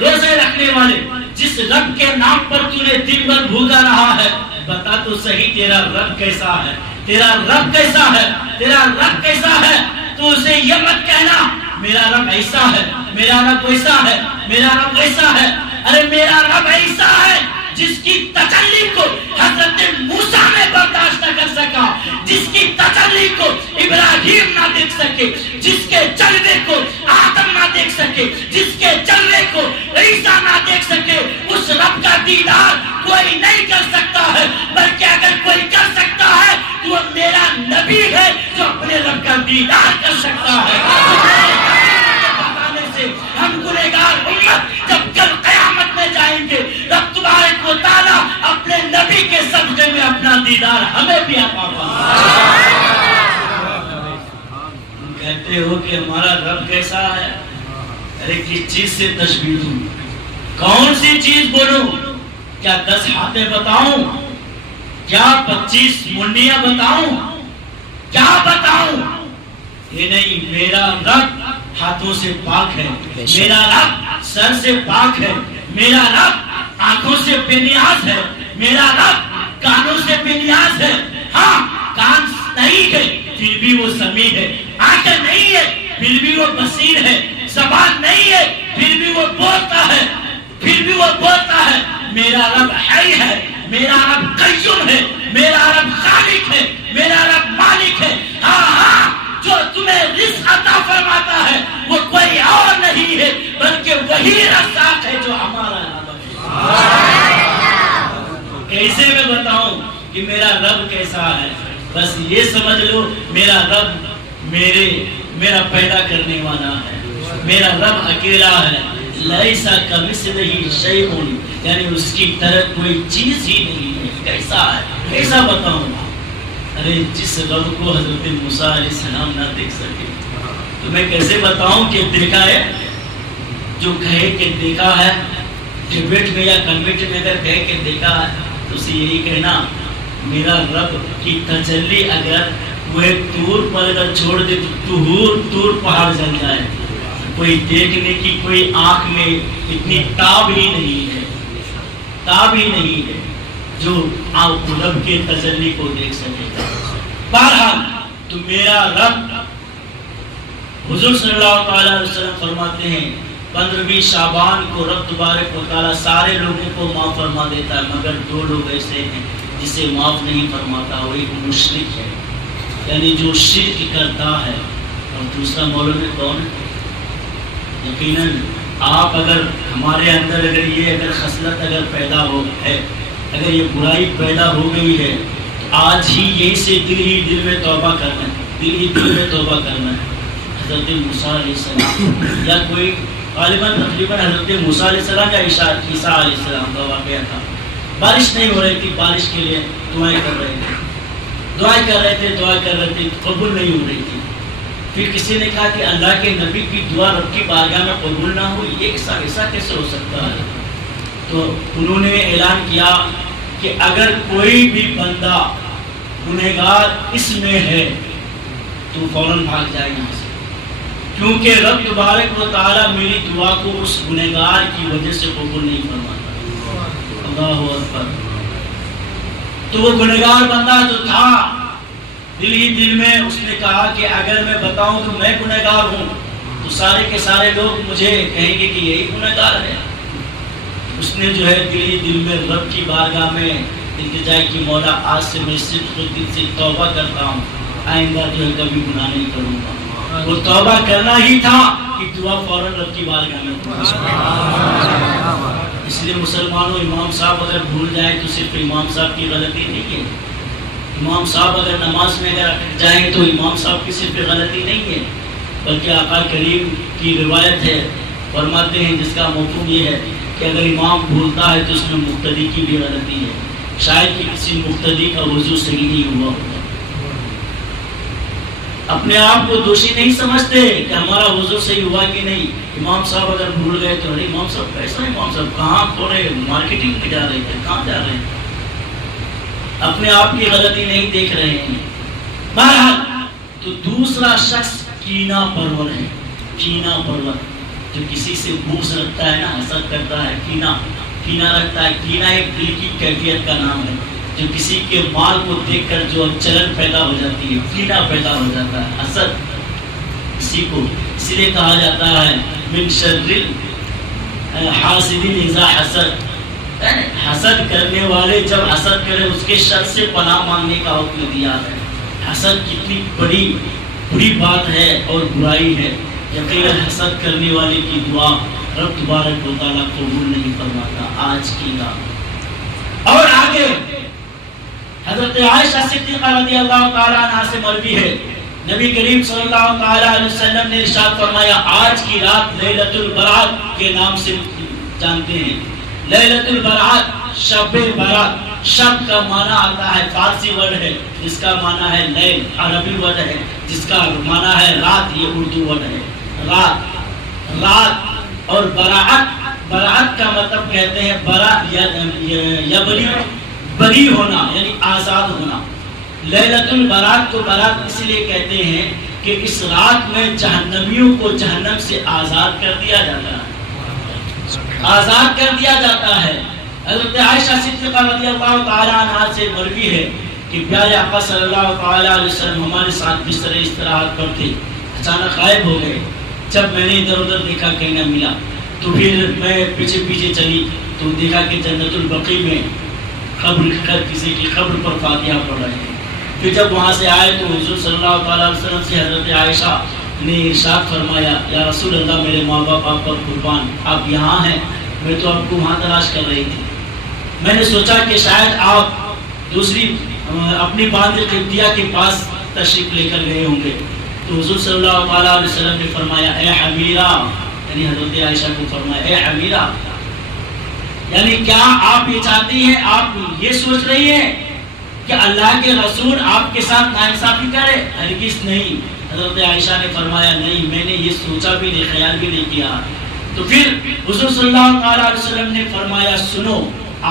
روزے رکھنے والے جس رب کے نام پر تو نے دن بھر بھوکا رہا ہے، بتا تو صحیح تیرا رب کیسا ہے، تیرا رب کیسا ہے، تیرا رب کیسا ہے۔ تو اسے یہ مت کہنا میرا رب ایسا ہے، میرا رب ویسا ہے، میرا رب ویسا ہے۔ ارے میرا رب ایسا ہے جس کی تجلی کو حضرت موسیٰ نے برداشت نہ کر سکا، جس کی تجلی کو ابراہیم نہ دیکھ سکے، جس کے جلوے کو آدم نہ دیکھ سکے، جس کے جلوے کو عیسیٰ نہ دیکھ سکے، اس رب کا دیدار کوئی نہیں کر سکتا ہے، بلکہ اگر کوئی کر سکتا ہے تو وہ میرا نبی ہے جو اپنے رب کا دیدار کر سکتا ہے۔ ہم گنہگار امت جب کل قیامت میں جائیں گے، رب تبارک و تعالیٰ اپنے نبی کے صدقے میں اپنا دیدار ہمیں بھی عطا فرمائے۔ کہتے ہو کہ ہمارا رب کیسا ہے؟ ارے کس چیز سے تشبیہ دوں، کون سی چیز بولوں؟ کیا 10 ہاتھیں بتاؤں؟ کیا 25 منڈیاں بتاؤں؟ کیا بتاؤں؟ یہ نہیں، میرا رب ہاتھوں سے پاک ہے، میرا رب سر سے پاک ہے، میرا رب آنکھوں سے بے نیاز ہے، میرا رب کانوں سے بے نیاز ہے۔ ہاں کان نہیں ہے پھر بھی وہ سمیع ہے، آنکھیں نہیں ہے پھر بھی وہ بصیر ہے، زبان نہیں ہے پھر بھی وہ بولتا ہے، پھر بھی وہ بولتا ہے۔ میرا رب حی ہے، میرا رب قیوم ہے، میرا رب خالق ہے، میرا رب مالک ہے۔ ہاں ہاں جو تمہیں رزق عطا فرماتا ہے وہ کوئی اور نہیں ہے بلکہ وہی رزاق ہے جو ہمارا رب ہے۔ کیسے میں بتاؤں کہ میرا رب کیسا ہے؟ بس یہ سمجھ لو میرا رب میرا پیدا کرنے والا ہے، میرا رب اکیلا ہے، لیسا کمثلہ شیء، یعنی اس کی طرح کوئی چیز ہی نہیں ہے۔ کیسا ہے؟ کیسا بتاؤں؟ ارے جس رب کو حضرت موسیٰ علیہ السلام نہ دیکھ سکے تو میں کیسے بتاؤں کہ دیکھا ہے؟ جو کہے کہ دیکھا ہے، ڈبیٹ میں یا کنویٹ میں اگر کہے کہ دیکھا ہے تو اسے یہی کہنا میرا رب کی تجلی اگر وہ طور پر اگر چھوڑ دے تو طور پہاڑ جل جائے، کوئی دیکھنے کی کوئی آنکھ میں اتنی تاب ہی نہیں ہے، تاب ہی نہیں ہے جو آپ رب کے تجلی کو دیکھ سکے گا۔ بہرحال تو میرا رب، حضور صلی اللہ علیہ وسلم فرماتے ہیں 15ویں شعبان کو رب تبارک و تعالیٰ سارے لوگوں کو معاف فرما دیتا ہے، مگر 2 لوگ ایسے ہیں جسے معاف نہیں فرماتا، وہ ایک مشرک ہے، یعنی جو شرک کرتا ہے، اور دوسرا معلوم ہے کون ہے؟ یقیناً آپ اگر ہمارے اندر اگر خصلت اگر پیدا ہو ہے، اگر یہ برائی پیدا ہو گئی ہے تو آج ہی یہیں سے دل میں توبہ کرنا ہے، دل میں توبہ کرنا ہے۔ حضرت موسیٰ علیہ السلام یا کوئی غالباً حضرت موسیٰ علیہ السلام یا عیسیٰ علیہ السلام کا واقعہ تھا، بارش نہیں ہو رہی تھی، بارش کے لیے دعائیں کر رہے تھے، قبول نہیں ہو رہی تھی۔ پھر کسی نے کہا کہ اللہ کے نبی کی دعا رب کی بارگاہ میں قبول نہ ہو، یہ ایسا کیسے ہو سکتا ہے؟ تو انہوں نے اعلان کیا کہ اگر کوئی بھی بندہ گنہگار اس میں ہے تو فوراً بھاگ جائے یہاں سے، کیونکہ رب تبارک و تعالیٰ میری دعا کو اس گنہگار کی وجہ سے قبول نہیں فرماتا۔ اللہ اکبر۔ تو وہ گنہگار بندہ جو تھا دل ہی دل میں اس نے کہا کہ اگر میں بتاؤں تو میں گنہگار ہوں تو سارے کے سارے لوگ مجھے کہیں گے کہ یہی گنہگار ہے۔ اس نے جو ہے دل ہی دل میں رب کی بارگاہ میں التجا کی مولا آج سے میں صرف دل سے توبہ کرتا ہوں، آئندہ جو ہے کبھی گناہ نہیں کروں گا. وہ توبہ کرنا ہی تھا کہ دعا فوراً رب کی بارگاہ میں. اس لیے مسلمانوں، امام صاحب اگر بھول جائیں تو صرف امام صاحب کی غلطی نہیں ہے. امام صاحب اگر نماز میں اگر اٹک جائیں تو امام صاحب کی صرف غلطی نہیں ہے، بلکہ آقا کریم کی روایت ہے، فرماتے ہیں جس کا مفہوم یہ ہے کہ اگر امام بھولتا ہے تو اس میں مقتدی کی بھی غلطی ہے. شاید کہ کسی مقتدی کا وضو صحیح نہیں ہوا ہوگا. اپنے آپ کو دوشی نہیں سمجھتے کہ ہمارا وضو صحیح ہوا کہ نہیں. امام صاحب اگر بھول گئے تو ارے امام صاحب کیسا ہے، امام صاحب کہاں تھوڑے مارکیٹنگ میں جا رہے تھے، کہاں جا رہے ہیں. اپنے آپ کی غلطی نہیں دیکھ رہے ہیں. بہرحال تو دوسرا شخص کینہ پرور ہے. کینہ پرور جو کسی سے بغض رکھتا ہے نا، حسد کرتا ہے، کینہ رکھتا ہے. کینہ ایک دل کی کیفیت کا نام ہے جو کسی کے مال کو دیکھ کر جو چلن پیدا ہو جاتی ہے، کینہ پیدا ہو جاتا ہے، حسد. اسی کو اسی لیے کہا جاتا ہے من شر حاسد اذا حسد. حسد کرنے والے جب حسد کرے اس کے شر سے پناہ مانگنے کا حکم دیا ہے. حسد کتنی بڑی بات ہے اور برائی ہے. یقیناً حسد کرنے والے کی دعا رب تبارک و تعالیٰ قبول نہیں فرماتا. آج کی رات اور آگے حضرت عائشہ صدیقہ رضی اللہ تعالیٰ عنہا سے مروی ہے، نبی کریم صلی اللہ تعالیٰ علیہ وسلم نے ارشاد فرمایا آج کی رات لیلۃ البرات کے نام سے جانتے ہیں. لیلۃ البرات، شب برات. شب کا معنی آتا ہے، فارسی ورڈ ہے جس کا معنی ہے لیل، عربی ورڈ ہے جس کا معنی ہے رات، یہ اردو ورڈ ہے رات. اور برات کا مطلب کہتے ہیں بری ہونا، یعنی آزاد ہونا. لیلۃ البرات کو برات اس لیے کہتے ہیں کہ اس رات میں جہنمیوں کو جہنم سے آزاد کر دیا جاتا ہے. حضرت عائشہ صدیقہ رضی اللہ تعالی عنہا سے مروی ہے کہ پیارے آقا صلی اللہ تعالی علیہ وسلم ہمارے ساتھ بستر استراحت پر تھے، اچانک غائب ہو گئے. جب میں نے ادھر ادھر دیکھا کہیں نہ ملا تو پھر میں پیچھے چلی تو دیکھا کہ جنت البقیع میں کسی کی قبر پر فاتحہ پڑھ رہے ہیں. پھر جب وہاں سے آئے تو حضور صلی اللہ تعالی علیہ وسلم سے حضرت عائشہ نے ارشاد فرمایا یا رسول اللہ میرے ماں باپ آپ پر قربان، آپ یہاں ہیں، میں تو آپ کو وہاں تلاش کر رہی تھی. میں نے سوچا کہ شاید آپ دوسری اپنی باندھ قبطیہ کے پاس تشریف لے کر گئے ہوں گے. تو حضور صلی اللہ تعالی علیہ وسلم نے فرمایا اے حمیرہ، یعنی حضرت عائشہ کو فرمایا اے حمیرہ، یعنی کیا آپ یہ چاہتی ہیں، آپ یہ سوچ رہی ہیں کہ اللہ کے رسول آپ کے ساتھ ناانصافی کرے؟ ہرگز نہیں. حضرت عائشہ نے فرمایا نہیں، میں نے یہ سوچا بھی نہیں، خیال بھی نہیں کیا. تو پھر حضور صلی اللہ تعالی علیہ وسلم نے فرمایا سنو،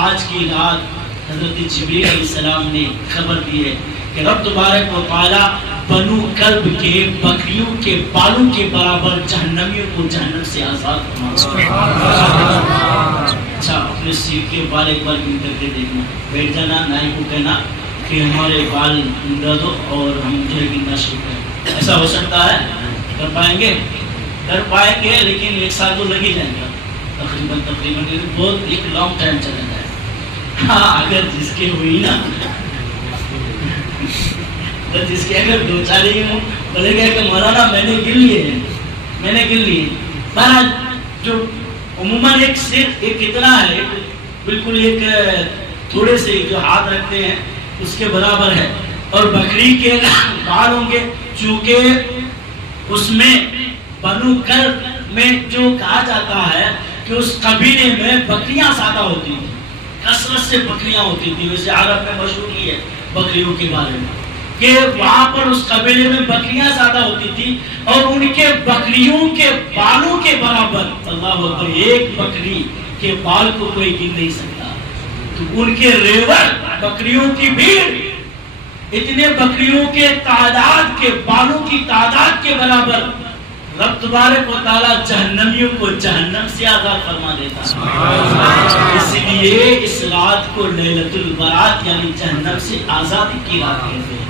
آج کی رات حضرت جبریل علیہ السلام نے خبر دی ہے کہ رب تبارک و تعالی بنو کلب کے بکریوں کے بالوں کے برابر جہنمیوں کو جہنم سے آزاد فرمایا. اچھا اپنے سیر کے بال ایک بار گن کر کے دیکھنا، بیٹھ جانا، نائی کو کہنا کہ ہمارے بال گنڈا دو اور ہم جو ہے گننا شروع کریں. ایسا ہو سکتا ہے؟ کر پائیں گے لیکن ایک سال تو لگ ہی جائے گا تقریباً بہت ایک لانگ ٹائم چلا جائے. ہاں اگر جس کے ہوئی نا تو جس کے اگر دو چار ہی ہوں بولے گا کہ مولانا میں نے گن لیے. بہرحال جو عموماً ایک اتنا ہے، بالکل ایک تھوڑے سے جو ہاتھ رکھتے ہیں اس کے برابر ہے. اور بکری کے بال ہوں گے، چونکہ اس میں بنو کلب میں جو کہا جاتا ہے کہ اس قبیلے میں بکریاں زیادہ ہوتی تھیں، کثرت سے بکریاں ہوتی تھیں. ویسے عرب میں مشہور ہی ہے بکریوں کے بارے میں کہ وہاں پر اس قبیلے میں بکریاں زیادہ ہوتی تھی اور ان کے بکریوں کے بالوں کے برابر، اللہ اکبر، ایک بکری کے بال کو کوئی گن نہیں سکتا. تو ان کے ریوڑ بکریوں کی بھیڑ اتنے بکریوں کے تعداد کے بالوں کی تعداد کے برابر رب تبارک و تعالی جہنمیوں کو جہنم سے آزاد فرما دیتا ہے. اس لیے اس رات کو لیلۃ البرات یعنی جہنم سے آزادی کی رات کہتے ہیں.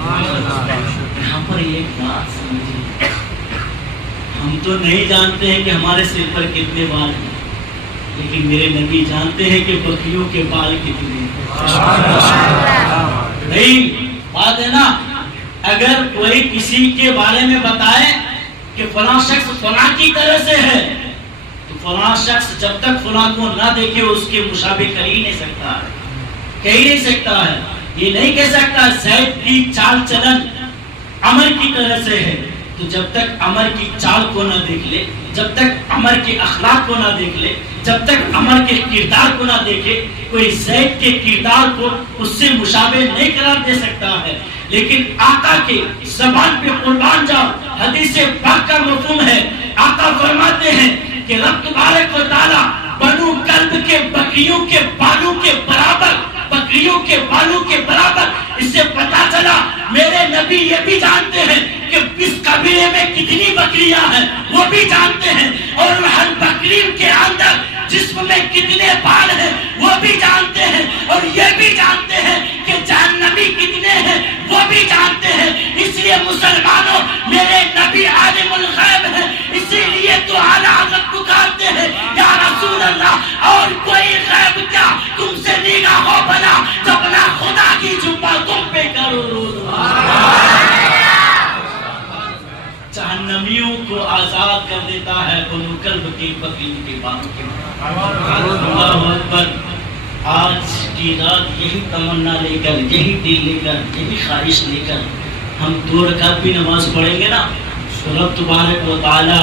یہاں پر ایک بات سمجھیں، ہم تو نہیں جانتے ہیں کہ ہمارے سر پر کتنے بال ہیں، لیکن میرے نبی جانتے ہیں کہ بکریوں کے بال کتنے ہیں. نہیں بات ہے نا، اگر کوئی کسی کے بارے میں بتائے کہ فلاں شخص فلاں کی طرح سے ہے، تو فلاں شخص جب تک فلاں کو نہ دیکھے اس کے مشابہ کر ہی نہیں سکتا ہے، کہہ ہی نہیں سکتا ہے۔ یہ نہیں کہہ سکتا زید کی چال چلن عمر کی طرح سے ہے، تو جب تک عمر کی چال کو نہ دیکھ لے، جب تک عمر کے اخلاق کو نہ دیکھ لے، جب تک عمر کے کردار کو نہ دیکھے، کوئی زید کے کردار کو اس سے مشابہ نہیں قرار دے سکتا ہے۔ لیکن آقا کے زبان پہ قربان جاؤ، حدیث پاک کا مفہوم ہے، آقا فرماتے ہیں کہ رب تبارک و تعالی بنو کلب کے بکریوں کے بالوں کے برابر، بکریوں کے بالوں کے برابر، اس سے پتا چلا میرے نبی یہ بھی جانتے ہیں کہ اس قبیلے میں کتنی بکریاں ہیں، وہ بھی جانتے ہیں، اور ہر بکری کے اندر جسم میں کتنے بال ہیں وہ بھی جانتے ہیں، اور یہ بھی جانتے ہیں کہ جہنمی کتنے ہیں وہ بھی جانتے ہیں۔ اس لیے مسلمانوں، میرے نبی عالم الغیب ہیں، اسی لیے تو اعلیٰ حضرت پکارتے ہیں یا رسول اللہ، اور کوئی غیب کیا تم سے نگاہوں بنا جب نہ خدا کی جمعہ تم پہ کرو۔ جہنمیوں کو آزاد کر دیتا ہے بنو کلب کی بکریوں کے بالوں کے۔ اللہ اکبر۔ آج کی رات یہی تمنا لے کر، یہی دل لے کر، یہی خواہش لے کر ہم 2 رکعت بھی نماز پڑھیں گے نا، تو رب تبارک و تعالی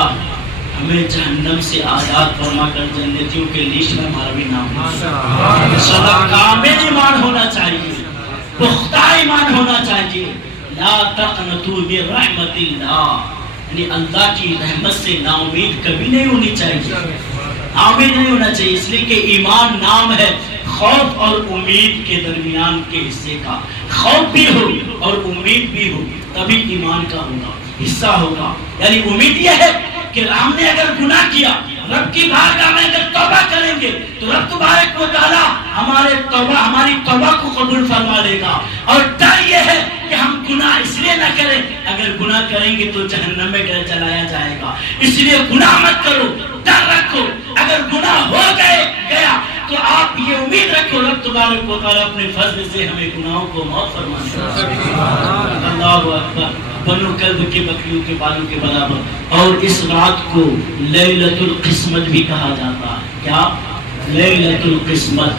ہمیں جہنم سے آزاد فرما کر جنتیوں کے لسٹ میں ہمارا بھی نام ہو۔ سدا کامل ایمان ہونا چاہیے، پختہ ایمان ہونا چاہیے۔ لا تقنطوا من رحمت اللہ، یعنی اللہ کی رحمت سے نا امید کبھی نہیں ہونی چاہیے، امید نہیں ہونا چاہیے، اس لیے کہ ایمان نام ہے خوف اور امید کے درمیان کے حصے کا۔ خوف بھی ہو اور امید بھی ہو تبھی ایمان کا ہوگا، حصہ ہوگا۔ یعنی امید یہ ہے کہ ہم نے اگر گناہ کیا، رب کی بارگاہ میں اگر توبہ کریں گے تو رب تبارک و تعالی ہماری توبہ کو قبول فرما لے گا۔ اور ڈر یہ ہے کہ ہم گناہ اس لیے نہ کریں، اگر گناہ کریں گے تو جہنم میں چلایا جائے گا، اس لیے گناہ مت کرو، ڈر رکھو۔ اگر گناہ ہو گیا تو آپ یہ امید رکھو رب تبارک و تعالی اپنے فضل سے ہمیں گناہوں کو معاف فرمائے گا۔ اللہ اکبر۔ بنو کلب کے بکریوں کے بالوں کے برابر۔ اور اس رات کو لیلۃ القسمت بھی کہا جاتا ہے۔ کیا؟ لیلۃ القسمت،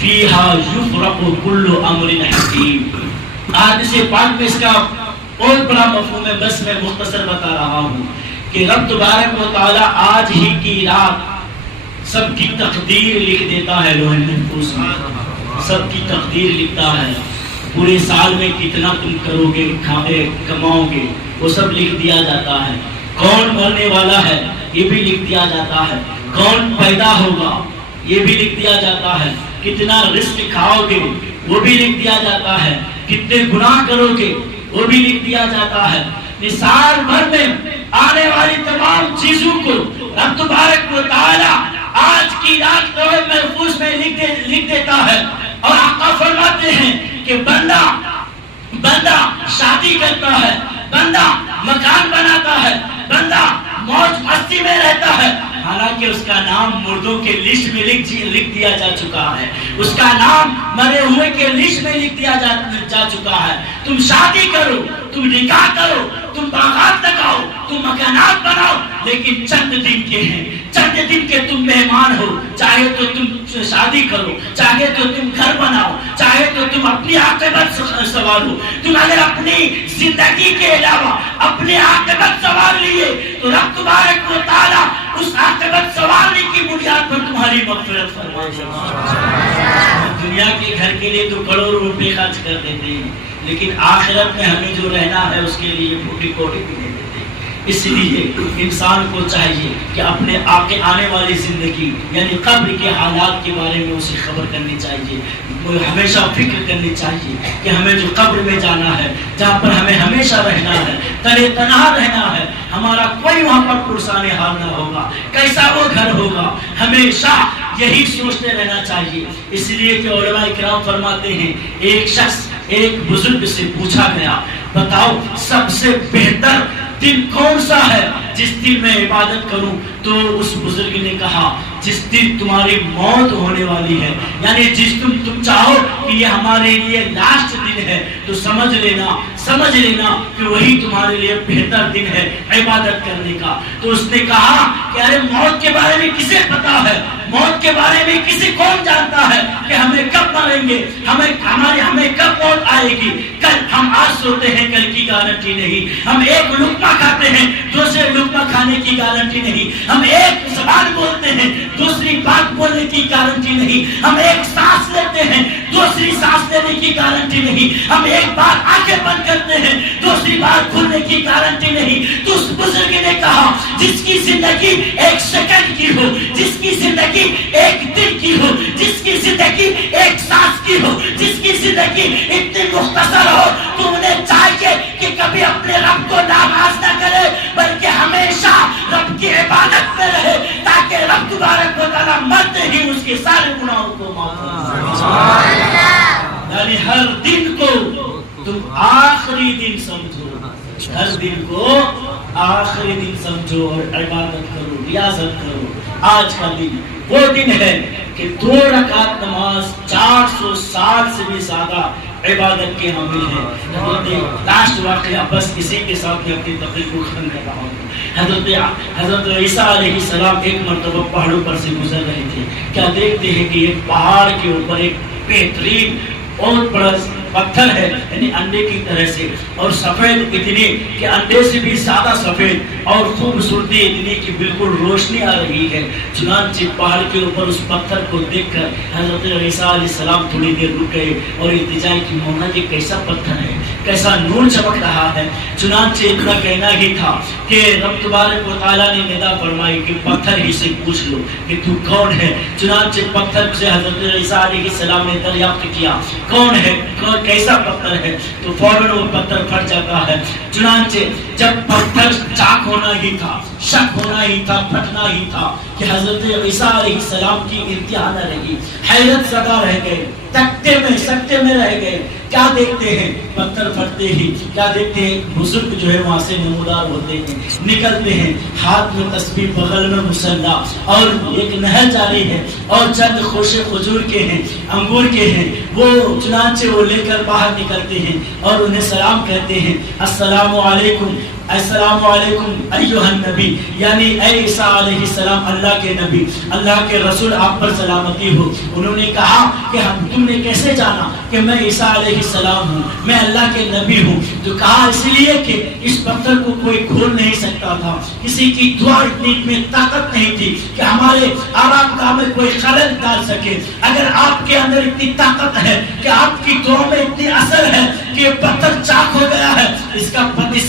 فیہا یفرق کل امر حکیم۔ حدیث پاک میں اس کا بہت بڑا مفہوم ہے، بس میں مختصر بتا رہا ہوں کہ رب تبارک و تعالی آج ہی کی رات سب کی تقدیر لکھ دیتا ہے لوح محفوظ میں، سب کی تقدیر لکھتا ہے۔ پورے سال میں کتنا تم کرو گے، کماؤ گے، وہ سب لکھ دیا جاتا ہے۔ کون مرنے والا ہے یہ بھی لکھ دیا جاتا ہے، کون پیدا ہوگا یہ بھی لکھ دیا جاتا ہے، کتنا رزق کھاؤ گے وہ بھی لکھ دیا جاتا ہے، کتنے گناہ کرو گے وہ بھی لکھ دیا جاتا ہے۔ سال بھر میں آنے والی تمام چیزوں کو رب تبارک و تعالی آج کی رات لوح محفوظ میں لکھ دیتا ہے۔ اور آقا فرماتے ہیں کہ بندہ شادی کرتا ہے، بندہ مکان بناتا ہے، بندہ موج مستی میں رہتا ہے، حالانکہ اس کا نام مردوں کے لسٹ میں لکھ دیا جا چکا ہے، اس کا نام مرے ہوئے کے لسٹ میں لکھ دیا جا چکا ہے۔ تم شادی کرو، تم نکاح کرو، تم باغات لگاؤ، تم مکانات بناؤ، لیکن چند دن کے ہیں، چند دن کے تم مہمان ہو۔ چاہے تو تم شادی کرو، چاہے تو تم گھر بناؤ، چاہے تو تم اپنی عاقبت سوارو۔ تم اگر اپنی زندگی کے علاوہ اپنی عاقبت سوار لیے تو رب تبارک و تعالی اس عاقبت سوارنے کی بنیاد پر تمہاری مغفرت فرمائے گا۔ دنیا کے گھر کے لیے تو کروڑوں روپے خرچ کر دیتے ہیں، لیکن آخرت میں ہمیں جو رہنا ہے اس کے لیے کوٹی کوٹی بھی دے دیتے ہیں۔ اس لیے انسان کو چاہیے کہ اپنے آنے والی زندگی یعنی قبر کے حالات کے بارے میں اسے خبر کرنی چاہیے، ہمیشہ فکر کرنی چاہیے کہ ہمیں جو قبر میں جانا ہے، جہاں پر ہمیں ہمیشہ رہنا ہے، تنہا تنہا رہنا ہے، ہمارا کوئی وہاں پر پرسان حال نہ ہوگا، کیسا وہ گھر ہوگا، ہمیشہ یہی سوچتے رہنا چاہیے۔ اس لیے کہ علماء کرام فرماتے ہیں ایک شخص ایک بزرگ سے پوچھا گیا، بتاؤ سب سے بہتر دن کون سا ہے جس دن میں عبادت کروں؟ تو اس بزرگ نے کہا جس دن تمہاری موت ہونے والی ہے، یعنی جس دن تم چاہو کہ یہ ہمارے لیے لاسٹ دن ہے، تو سمجھ لینا کہ وہی تمہارے لیے بہتر دن ہے عبادت کرنے کا۔ تو اس نے کہا کہ ارے موت کے بارے میں کسے پتا ہے، موت کے بارے میں کسی کون جانتا ہے کہ ہمیں کب مریں گے، ہمیں کب موت آئے گی۔ کل ہم آج سوتے ہیں، کل کی گارنٹی نہیں۔ ہم ایک لقمہ کھاتے ہیں، دوسرے لقمہ کھانے کی گارنٹی نہیں۔ ہم ایک زبان بولتے ہیں، دوسری بات بولنے کی گارنٹی نہیں۔ ہم ایک سانس لیتے ہیں، دوسری سانس لینے کی گارنٹی نہیں۔ ہم ایک بار آنکھیں بند کرتے ہیں، دوسری بار کھلنے کی گارنٹی نہیں۔ تو اس بزرگ نے کہا جس کی زندگی ایک سیکنڈ کی ہو، جس کی زندگی ایک دن کی ہو، جس کی زندگی ایک سانس کی ہو، جس کی زندگی اتنی مختصر ہو، تو انہیں چاہیے کہ کبھی اپنے رب کو ناراض نہ کرے، بلکہ ہمیشہ رب کی عبادت میں رہے، تاکہ رب تبارک و تعالیٰ مرتے ہی اس کے سارے گناہوں کو معاف کرے۔ یعنی ہر دن کو تم آخری دن سمجھو، ہر دن کو آخری دن سمجھو اور عبادت کرو، ریاضت کرو۔ آج کا دن وہ دن ہے کہ 2 رکعت نماز 400 سال سے بھی زیادہ عبادت کے حامل ہے۔ لاسٹ واقعہ بس اسی کے ساتھ میں اپنی تقریر کو ختم کر رہا ہوں۔ حضرت عیسیٰ علیہ السلام ایک مرتبہ پہاڑوں پر سے گزر رہے تھے۔ کیا دیکھتے ہیں کہ ایک پہاڑ کے اوپر ایک بہترین بہت بڑا پتھر ہے، یعنی انڈے کی طرح سے، اور سفید اتنی کہ انڈے سے بھی زیادہ سفید، اور خوبصورتی اتنی کہ بالکل روشنی آ رہی ہے۔ چنانچہ پہاڑ کے اوپر اس پتھر کو دیکھ کر حضرت عیسیٰ علیہ السلام تھوڑی دیر رک گئے اور التجا کی، مولا یہ کیسا پتھر ہے، کیسا نور چمک رہا ہے۔ چنانچہ اتنا کہنا ہی تھا کہ رب تبارک و تعالیٰ نے ندا فرمائی کہ پتھر ہی سے پوچھ لو کہ تو کون ہے۔ چنانچہ پتھر سے حضرت عیسیٰ علیہ السلام نے دریافت کیا کون ہے، کیسا پتھر ہے، تو فوراً وہ پتھر پھٹ جاتا ہے۔ چنانچہ جب پتھر چاک ہونا ہی تھا، شک ہونا ہی تھا، پھٹنا ہی تھا، کہ حضرت عیسیٰ علیہ السلام کی انتہا نہ رہی، حیرت زدہ رہ گئے، تکتے میں سکتے میں رہ گئے۔ کیا دیکھتے ہیں پتھر پھٹتے ہی، کیا دیکھتے ہیں بزرگ جو ہے وہاں سے نمودار ہوتے ہیں، نکلتے ہیں، ہاتھ میں تسبیح، بغل میں مصلی، اور ایک نہر جاری ہے اور چند خوشے کھجور کے ہیں، انگور کے ہیں، وہ چنانچہ وہ لے کر باہر نکلتے ہیں اور انہیں سلام کہتے ہیں، السلام علیکم، السلام علیکم ایھا النبی، یعنی اے عیسیٰ علیہ السلام اللہ کے نبی، اللہ کے رسول، آپ پر سلامتی ہو۔ انہوں نے کہا کہ تم نے کیسے جانا کہ میں عیسیٰ علیہ السلام ہوں، میں اللہ کے نبی ہوں؟ تو کہا اس لیے کہ اس پتھر کو کوئی کھول نہیں سکتا تھا، کسی کی دعا اتنی میں طاقت نہیں تھی کہ ہمارے آرام گاہ میں کوئی خلل ڈال سکے۔ اگر آپ کے اندر اتنی طاقت ہے کہ آپ کی دعا میں اتنی اثر ہے کہ یہ پتھر چاک ہو گیا ہے، اس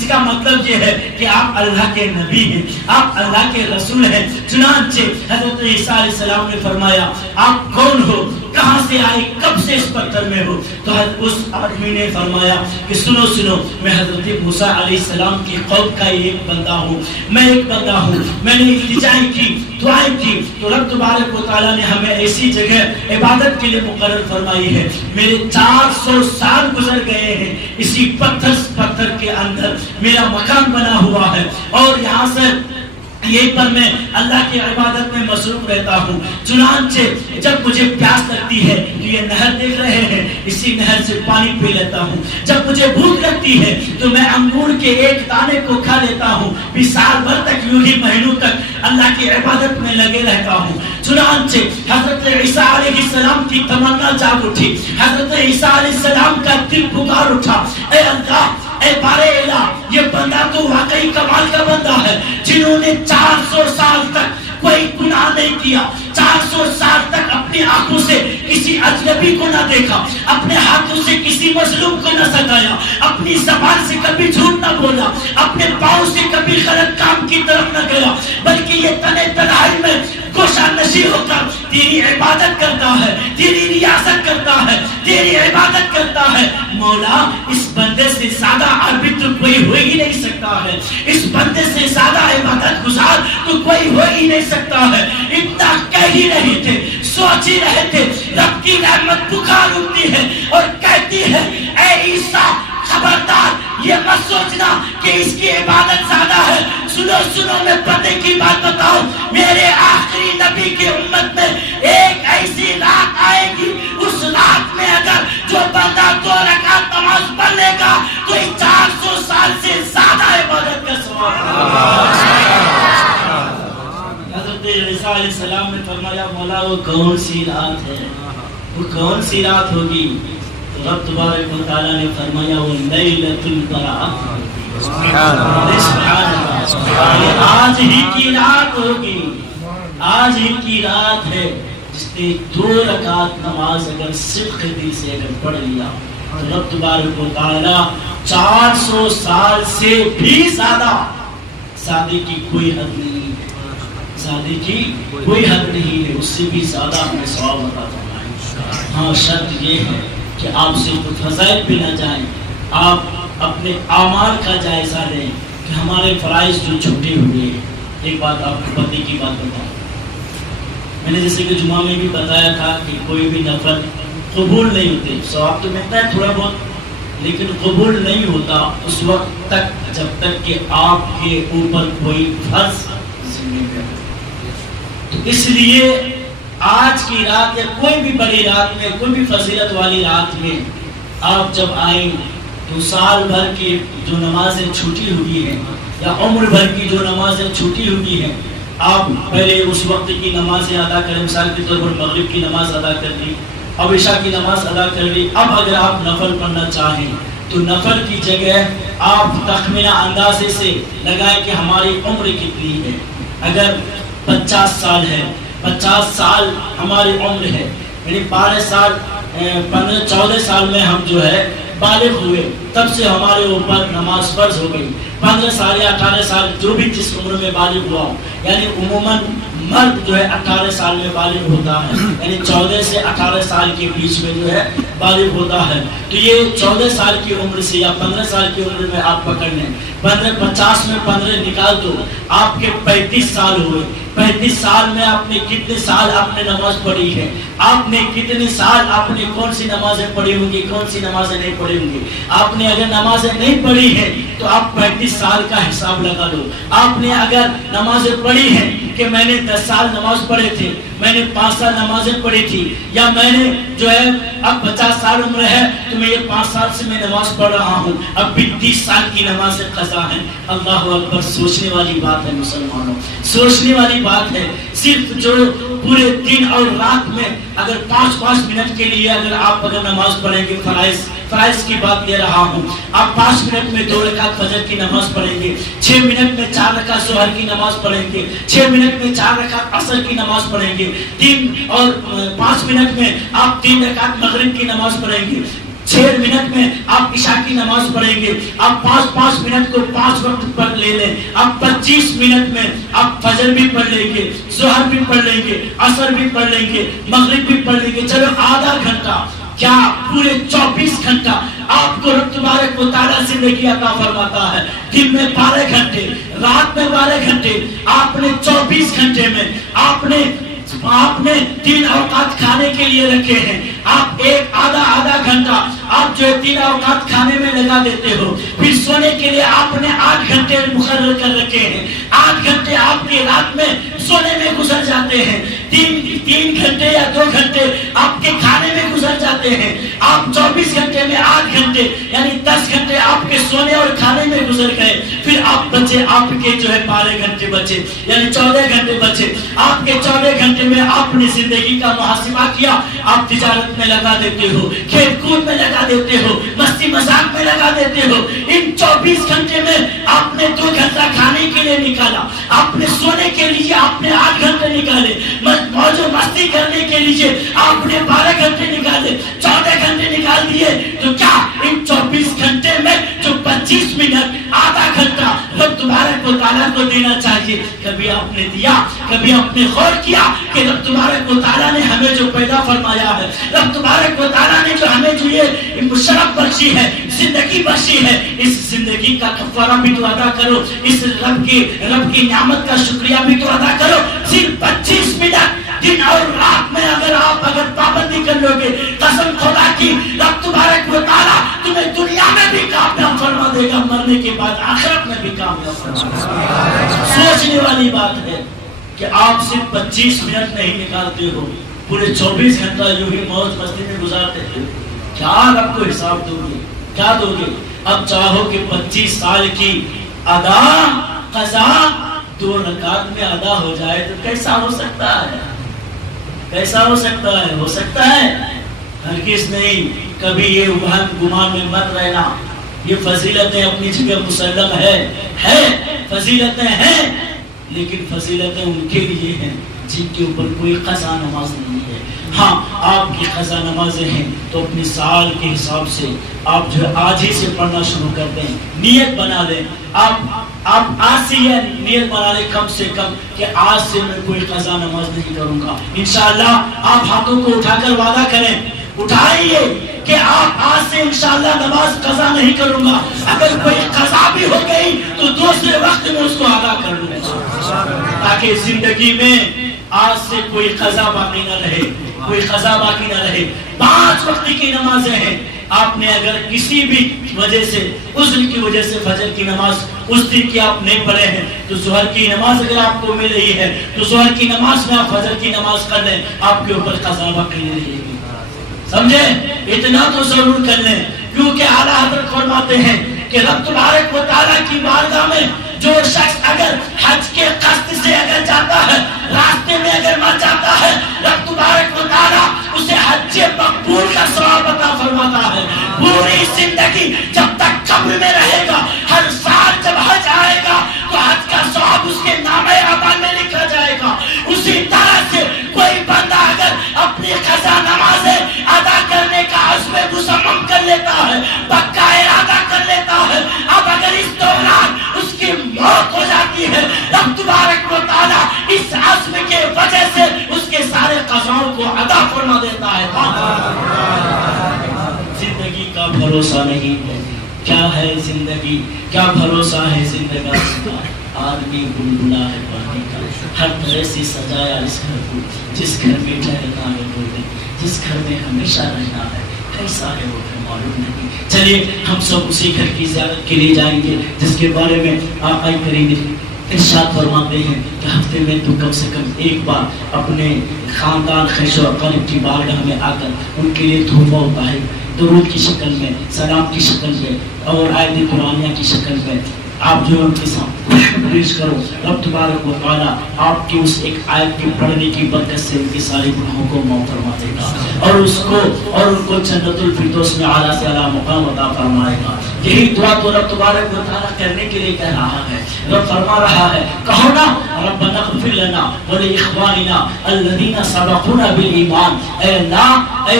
کا مطلب یہ ہے کہ آپ اللہ کے نبی ہیں، آپ اللہ کے رسول ہیں۔ چنانچہ حضرت عیسیٰ علیہ السلام نے فرمایا آپ کون ہو، کہاں سے آئے، کب سے اس پتھر میں ہو؟ تو اس آدمی نے فرمایا کہ سنو میں حضرت موسیٰ علیہ السلام کی قوم کا ایک بندہ ہوں، میں ایک بندہ ہوں، میں نے التجائیں کی، دعائیں کی، تو رب تبارک و تعالیٰ نے ہمیں ایسی جگہ عبادت کے لیے مقرر فرمائی ہے۔ میرے 400 سال گزر گئے ہیں اسی پتھر کے اندر، میرا مکان بنا ہوا ہے، اور یہاں سے یہیں پر میں اللہ کی عبادت میں مصروف رہتا ہوں۔ چنانچہ جب مجھے پیاس لگتی ہے تو یہ نہر دیکھ رہے ہیں، اسی نہر سے پانی پی لیتا ہوں، جب مجھے بھوک لگتی ہے تو میں انگور کے ایک دانے کو کھا لیتا ہوں، بھی سال بھر تک یوں ہی مہینوں تک اللہ کی عبادت میں لگے رہتا ہوں۔ چنانچہ حضرت عیسیٰ علیہ السلام کی تمنا جاگ اٹھی، حضرت عیسیٰ علیہ السلام کا دل پکار اٹھا، اے اللہ، اے بارے الہ، یہ بندہ تو واقعی کمال کا بندہ ہے، جنہوں نے 400 سال تک کوئی گناہ نہیں کیا، 400 سال تک اپنی آنکھوں سے کسی اجنبی کو نہ دیکھا، اپنے ہاتھوں سے کسی مظلوم کو نہ ستایا، اپنی زبان سے کبھی جھوٹ نہ بولا، اپنے پاؤں سے کبھی غلط کام کی طرف نہ گیا، بلکہ یہ تنے تنہائی میں گوشہ نشین ہو کر تیری عبادت کرتا ہے، تیری ریاست کرتا ہے، تیری عبادت کرتا ہے۔ مولا، اس بندے سے زیادہ عابد تو کوئی ہو ہی نہیں سکتا ہے، اس بندے سے زیادہ عبادت گزار تو کوئی ہو ہی نہیں سکتا ہے۔ اتنا کہہ ہی رہے تھے، سوچ ہی رہے تھے، رب کی رحمت پکار اٹھتی ہے اور کہتی ہے، اے عیسیٰ خبردار، یہ مت سوچنا کہ اس کی عبادت زیادہ ہے، سنو سنو میں پردے کی بات بتاؤں، میرے آخری نبی کی امت میں ایک ایسی رات آئے گی، اس رات میں اگر جو بندہ 2 رکعت نماز پڑھ لے گا کوئی 400 سال سے زیادہ عبادت کا ثواب۔ حضرت عیسیٰ علیہ السلام نے فرمایا مولا وہ کون سی رات ہے، وہ کون سی رات ہوگی؟ تو رب تبارک و تعالیٰ نے فرمایا وہ لیلۃ البراءۃ ہوگی۔ سبحان اللہ، آج ہی کی رات ہوگی، آج ہی کی رات ہے۔ جس نے 2 رکعت نماز اگر صدق دل سے اگر پڑھ لیا تو رب تبارک و تعالیٰ 400 سال سے بھی زیادہ، شادی کی کوئی حد نہیں ہے، شادی کی کوئی حد نہیں ہے، اس سے بھی زیادہ ہمیں ثواب عطا فرمائے۔ ہاں شرط یہ ہے کہ آپ صرف فضائل پہ نہ جائیں، آپ اپنے اعمال کا جائزہ لیں کہ ہمارے فرائض جو چھوٹے ہوئے ہیں۔ ایک بات آپ کو پتہ کی بات بتاؤں، میں نے جیسے کہ جمعہ میں بھی بتایا تھا کہ کوئی بھی نفل قبول نہیں ہوتے، ثواب تو ملتا ہے تھوڑا بہت، لیکن قبول نہیں ہوتا اس وقت تک جب تک کہ آپ کے اوپر کوئی فرض ذمہ ہے۔ تو اس لیے آج کی رات یا کوئی بھی بڑی رات میں، کوئی بھی فضیلت والی رات میں آپ جب آئیں تو سال بھر کی جو نمازیں چھوٹی ہوئی ہیں یا عمر بھر کی جو نمازیں چھوٹی ہوئی ہیں، آپ پہلے اس وقت کی نمازیں ادا کریں، مثال کے طور پر مغرب کی نماز ادا کر لی، اب عشاء کی نماز ادا کر لی۔ اب اگر آپ نفل پڑھنا چاہیں تو نفل کی جگہ آپ تخمینہ اندازے سے لگائیں کہ ہماری عمر کتنی ہے۔ اگر 50 سال ہے، 50 سال ہماری عمر ہے، یعنی 12 سال 14 سال میں ہم جو ہے بالغ ہوئے، تب سے ہمارے اوپر نماز فرض ہو گئی۔ 15 سال یا 18 سال جو بھی جس عمر میں بالغ ہوا، یعنی عموماً مرد جو ہے 18 سال میں بالغ ہوتا ہے، یعنی 14 سے 18 سال کے بیچ میں جو ہے بالغ ہوتا ہے۔ تو یہ 14 سال کی عمر سے یا 15 سال کی عمر میں آپ پکڑ لیں، 50 میں 15 نکال دو، آپ کے 35 سال ہوئے۔ 35 سال میں آپ نے کتنے سال آپ نے نماز پڑھی ہے؟ آپ نے کتنے سال آپ نے کون سی نمازیں پڑھی ہوں گی، کون سی نمازیں نہیں پڑھی ہوں گی؟ آپ نے اگر نمازیں نہیں پڑھی ہیں تو آپ 35 سال کا حساب لگا لو۔ آپ نے اگر نمازیں پڑھی ہیں کہ میں نے 10 سال نماز پڑھے تھے، میں نے 5 سال نمازیں پڑھی تھی، یا میں نے جو ہے اب 50 سال عمر ہے تو میں یہ 5 سال سے میں نماز پڑھ رہا ہوں، اب بھی 30 سال کی نمازیں قضا ہیں۔ اللہ اکبر، سوچنے والی بات ہے مسلمانوں، سوچنے والی بات ہے۔ صرف جو پورے دن اور رات میں اگر 5-5 منٹ کے لیے اگر آپ اگر نماز پڑھیں گے، فرائض کی بات دے رہا ہوں، آپ 5 منٹ میں 2 رکعت فجر کی نماز پڑھیں گے، 6 منٹ میں 4 رکعت ظہر کی نماز پڑھیں گے، 6 منٹ میں 4 رکعت عصر کی نماز پڑھیں گے، 3 اور 5 منٹ میں آپ 3 رکعت مغرب کی نماز پڑھیں گے، 6 منٹ میں آپ عشاء کی نماز پڑھیں گے، آپ 5 منٹ کو 5 وقت پر لے لیں، آپ 25 منٹ میں آپ فجر بھی پڑھ لیں گے، ظہر بھی پڑھ لیں گے، عصر بھی پڑھ لیں گے، مغرب بھی پڑھ لیں گے، چلو آدھا گھنٹہ کیا پورے 24 گھنٹہ آپ کو رب تبارک و تعالیٰ زندگی عطا فرماتا ہے۔ دن میں 12 گھنٹے، رات میں 12 گھنٹے، آپ نے 24 گھنٹے میں آپ نے 3 اوقات کھانے کے لیے رکھے ہیں، آپ ایک آدھا گھنٹہ آپ جو 3 اوقات کھانے میں لگا دیتے ہو، پھر سونے کے لیے آپ نے 8 گھنٹے مقرر کر رکھے ہیں، 8 گھنٹے آپ کے رات میں سونے میں گزر جاتے ہیں، 3 گھنٹے یا 2 گھنٹے آپ کے کھانے میں گزر جاتے ہیں، آپ 24 گھنٹے میں 8 گھنٹے یعنی 10 گھنٹے آپ کے سونے اور کھانے میں گزر گئے، پھر آپ بچے آپ کے جو ہے 12 گھنٹے بچے یعنی 14 گھنٹے بچے۔ آپ کے 14 گھنٹے میں آپ نے زندگی کا محاسبہ کیا، آپ تجارت میں لگا دیتے ہو، کھیل کود میں لگا دیتے ہو، مستی مذاق میں لگا دیتے ہو۔ ان 24 گھنٹے میں آپ نے 2 گھنٹہ کھانے کے لیے نکالا، آپ نے سونے کے لیے آپ نے 8 گھنٹے نکالے، موج و مستی کرنے کے لیے آپ نے 12 گھنٹے نکالے، 14 گھنٹے نکال دیے، تو کیا ان 24 گھنٹے میں جو 25 منٹ آدھا گھنٹہ رب تبارک و تعالیٰ کو دینا چاہیے، کبھی آپ نے دیا؟ کبھی آپ نے غور کیا کہ رب تبارک و تعالیٰ نے ہمیں جو پیدا فرمایا ہے، رب تبارک و تعالیٰ نے جو ہمیں جو یہ شرف بخشی ہے، زندگی بخشی ہے، اس زندگی کا کفارہ بھی تو ادا کرو، اس رب کی نعمت کا شکریہ بھی تو ادا کرو۔ صرف 25 منٹ دن اور رات میں اگر پابندی کر لو گے، قسم خدا کی رب تبارک و تعالیٰ تمہیں دنیا میں بھی کامیاب فرما دے گا، مرنے کے بعد آخرت میں بھی کامیاب فرما دے گا۔ سوچنے والی بات ہے کہ آپ صرف 25 منٹ نہیں نکالتے ہو، پورے 24 گھنٹہ جو ہی موج مستی میں گزارتے ہیں، کیا رب کو حساب دو گے؟ کیا دو گے؟ اب چاہو کہ 25 سال کی ادا قضا 2 رکعت میں ادا ہو جائے تو کیسا ہو سکتا ہے؟ کیسا ہو سکتا ہے؟ ہو سکتا ہے؟ ہرگز نہیں۔ کبھی یہ وہم گمان میں مت رہنا۔ یہ فضیلتیں اپنی جگہ مسلم ہے فضیلتیں ہیں، لیکن فضیلتیں ان کے لیے ہیں جن کے اوپر کوئی قضا نماز نہیں ہے۔ ہاں آپ کی قضا نمازیں ہیں تو اپنی سال کے حساب سے آپ جو آج ہی سے پڑھنا شروع کر دیں، نیت بنا لیں۔ آپ آج سے یہ نیت بنا لیں کم سے کم کہ آج سے میں کوئی قضا نماز نہیں کروں گا۔ انشاءاللہ آپ ہاتھوں کو اٹھا کر وعدہ کریں، اٹھائیے کہ آپ آج سے انشاءاللہ نماز قضا نہیں کروں گا۔ اگر کوئی قضا بھی ہو گئی تو دوسرے وقت میں اس کو ادا کر لوں گا، تاکہ زندگی میں آج سے کوئی قضا باقی نہ رہے، کوئی قضا باقی نہ رہے۔ 5 وقت کی نمازیں ہیں۔ آپ نے اگر کسی بھی وجہ سے، عذر کی وجہ سے فجر کی نماز اس دن کی آپ نہیں پڑھے ہیں تو ظہر کی نماز اگر آپ کو مل رہی ہے تو ظہر کی نماز میں آپ فجر کی نماز کر لیں، آپ کے اوپر قضا باقی نہیں رہے گی۔ سمجھے؟ اتنا تو ضرور کر لیں، کیونکہ اعلیٰ حضرت فرماتے ہیں کہ رب تبارک و تعالیٰ کی بارگاہ میں جو شخص اگر حج کے قصد سے اگر جاتا ہے، راستے میں اگر مر جاتا ہے، رب تبارک و تعالیٰ اسے حج مقبول کا ثواب عطا فرماتا ہے۔ پوری زندگی جب تک قبر میں رہے گا، ہر سال جب حج آئے گا تو حج کا ثواب اس کے نامہ اعمال میں لکھا جائے گا۔ اسی طرح سے کوئی بندہ اگر اپنی قضا نمازیں ادا کرنے کا عزم مصمم کر لیتا ہے، پکا ارادہ کر لیتا ہے، اب اگر اس دوران اس کی موت ہو جاتی ہے، رب تبارک و تعالیٰ اس عزم کے وجہ سے اس کے سارے قضاؤں کو ادا فرما دیتا ہے۔ زندگی کا بھروسہ نہیں ہے، کیا ہے زندگی؟ کیا بھروسہ ہے زندگی کا؟ آدمی بلبلا ہے پانی کا، ہر طرح سے سجایا اس گھر کو، جس گھر میں ٹھہرنا ہے بولے، جس گھر میں ہمیشہ رہنا ہے، کیسا ہے وہ گھر معلوم نہیں۔ چلیے ہم سب اسی گھر کی زیارت کے لیے جائیں گے جس کے بارے میں آپ کریں گے۔ ارشاد فرماتے ہیں کہ ہفتے میں تو کم سے کم ایک بار اپنے خاندان خیش و اقارب کی بارگاہ میں آ کر ان کے لیے تحفہ ہوتا ہے، درود کی شکل میں، سلام کی شکل میں اور آیت قرآنیہ کی شکل میں آپ جو ان کے ساتھ پیش کرو۔ رب تبارک و تعالیٰ آپ کی اس ایک آیت کے پڑھنے کی برکت سے ان کے سارے گناہوں کو معاف فرما دے گا اور ان کو جنت الفردوس میں اعلیٰ سے اعلیٰ مقام عطا فرمائے گا۔ یہی دعا تو رب تبارک و تعالیٰ کرنے کے لیے کہہ رہا ہے۔ رب فرما رہا ہے، کہو نا ربنا اغفر لنا ولاخواننا الذین سبقونا بالایمان، اے اللہ، اے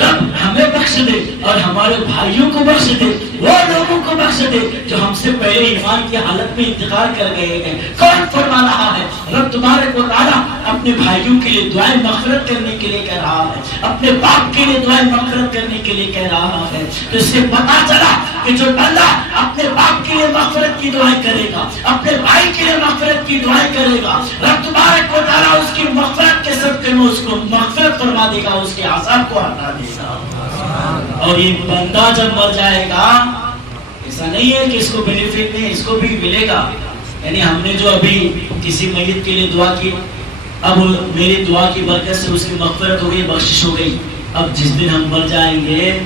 رب ہمیں بخش دے اور ہمارے بھائیوں کو بخش دے، وہ لوگوں کو بخش دے جو ہم سے پہلے ایمان کی حالت میں انتقال کر گئے ہیں۔ کون فرما رہا ہے؟ رب تبارک و تعالیٰ اپنے بھائیوں کے لیے دعائیں مغفرت کرنے کے لیے کہہ رہا ہے، اپنے باپ کے لیے دعائیں مغفرت کرنے کے لیے کہہ رہا ہے۔ تو اس سے پتا چلا کہ جو بندہ اپنے باپ کے لیے مغفرت کی دعائیں کرے گا، اپنے بھائی کے لیے مغفرت کی دعائیں کرے گا، رب تبارک و تعالیٰ اس کی مغفرت کے صدقے میں اس کو مغفرت فرما دے گا، اس کے عذاب کو ہٹا دے گا۔ اور یہ بندہ جب مر جائے گا، ایسا نہیں ہے کہ اس کو بینیفٹ نہیں، اس کو بھی ملے گا۔ یعنی ہم نے جو ابھی کسی میت کے لیے دعا کی، اب میری دعا کی برکت سے اس کی مغفرت ہو گئی، بخشش ہو گئی۔ اب جس دن ہم مر جائیں گے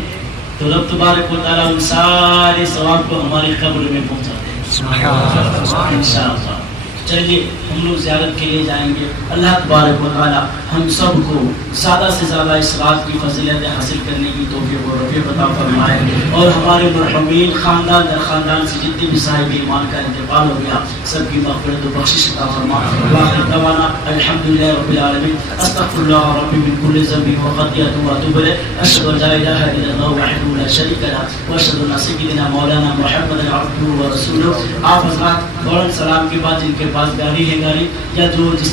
تو رب تبارک و تعالیٰ ان سارے ثواب کو ہماری قبر میں پہنچا دے گا انشاءاللہ۔ چلیے ہم لوگ زیارت کے لیے جائیں گے۔ اللہ تبارک و تعالیٰ ہم سب کو زیادہ سے زیادہ اس رات کی فضیلت حاصل کرنے کی توفیق و رفیق عطا فرمائے اور ہمارے مرحومین خاندان در خاندان سے جتنے بھی صاحب ایمان کا انتقال ہو گیا سب کی مغفرت و بخشش عطا فرمائے۔ وآخر دعوانا الحمدللہ رب العالمین، استغفر اللہ ربی من کل ذنب وخطیئۃ واتوب الیہ، اشہد ان لا الہ الا اللہ وحدہ لا شریک لہ واشہد ان سیدنا مولانا محمد عبدہ ورسولہ۔ آپ حضرات فوراً سلام کے بعد جن کے پاس گاڑی ہے گاڑی یا جو جس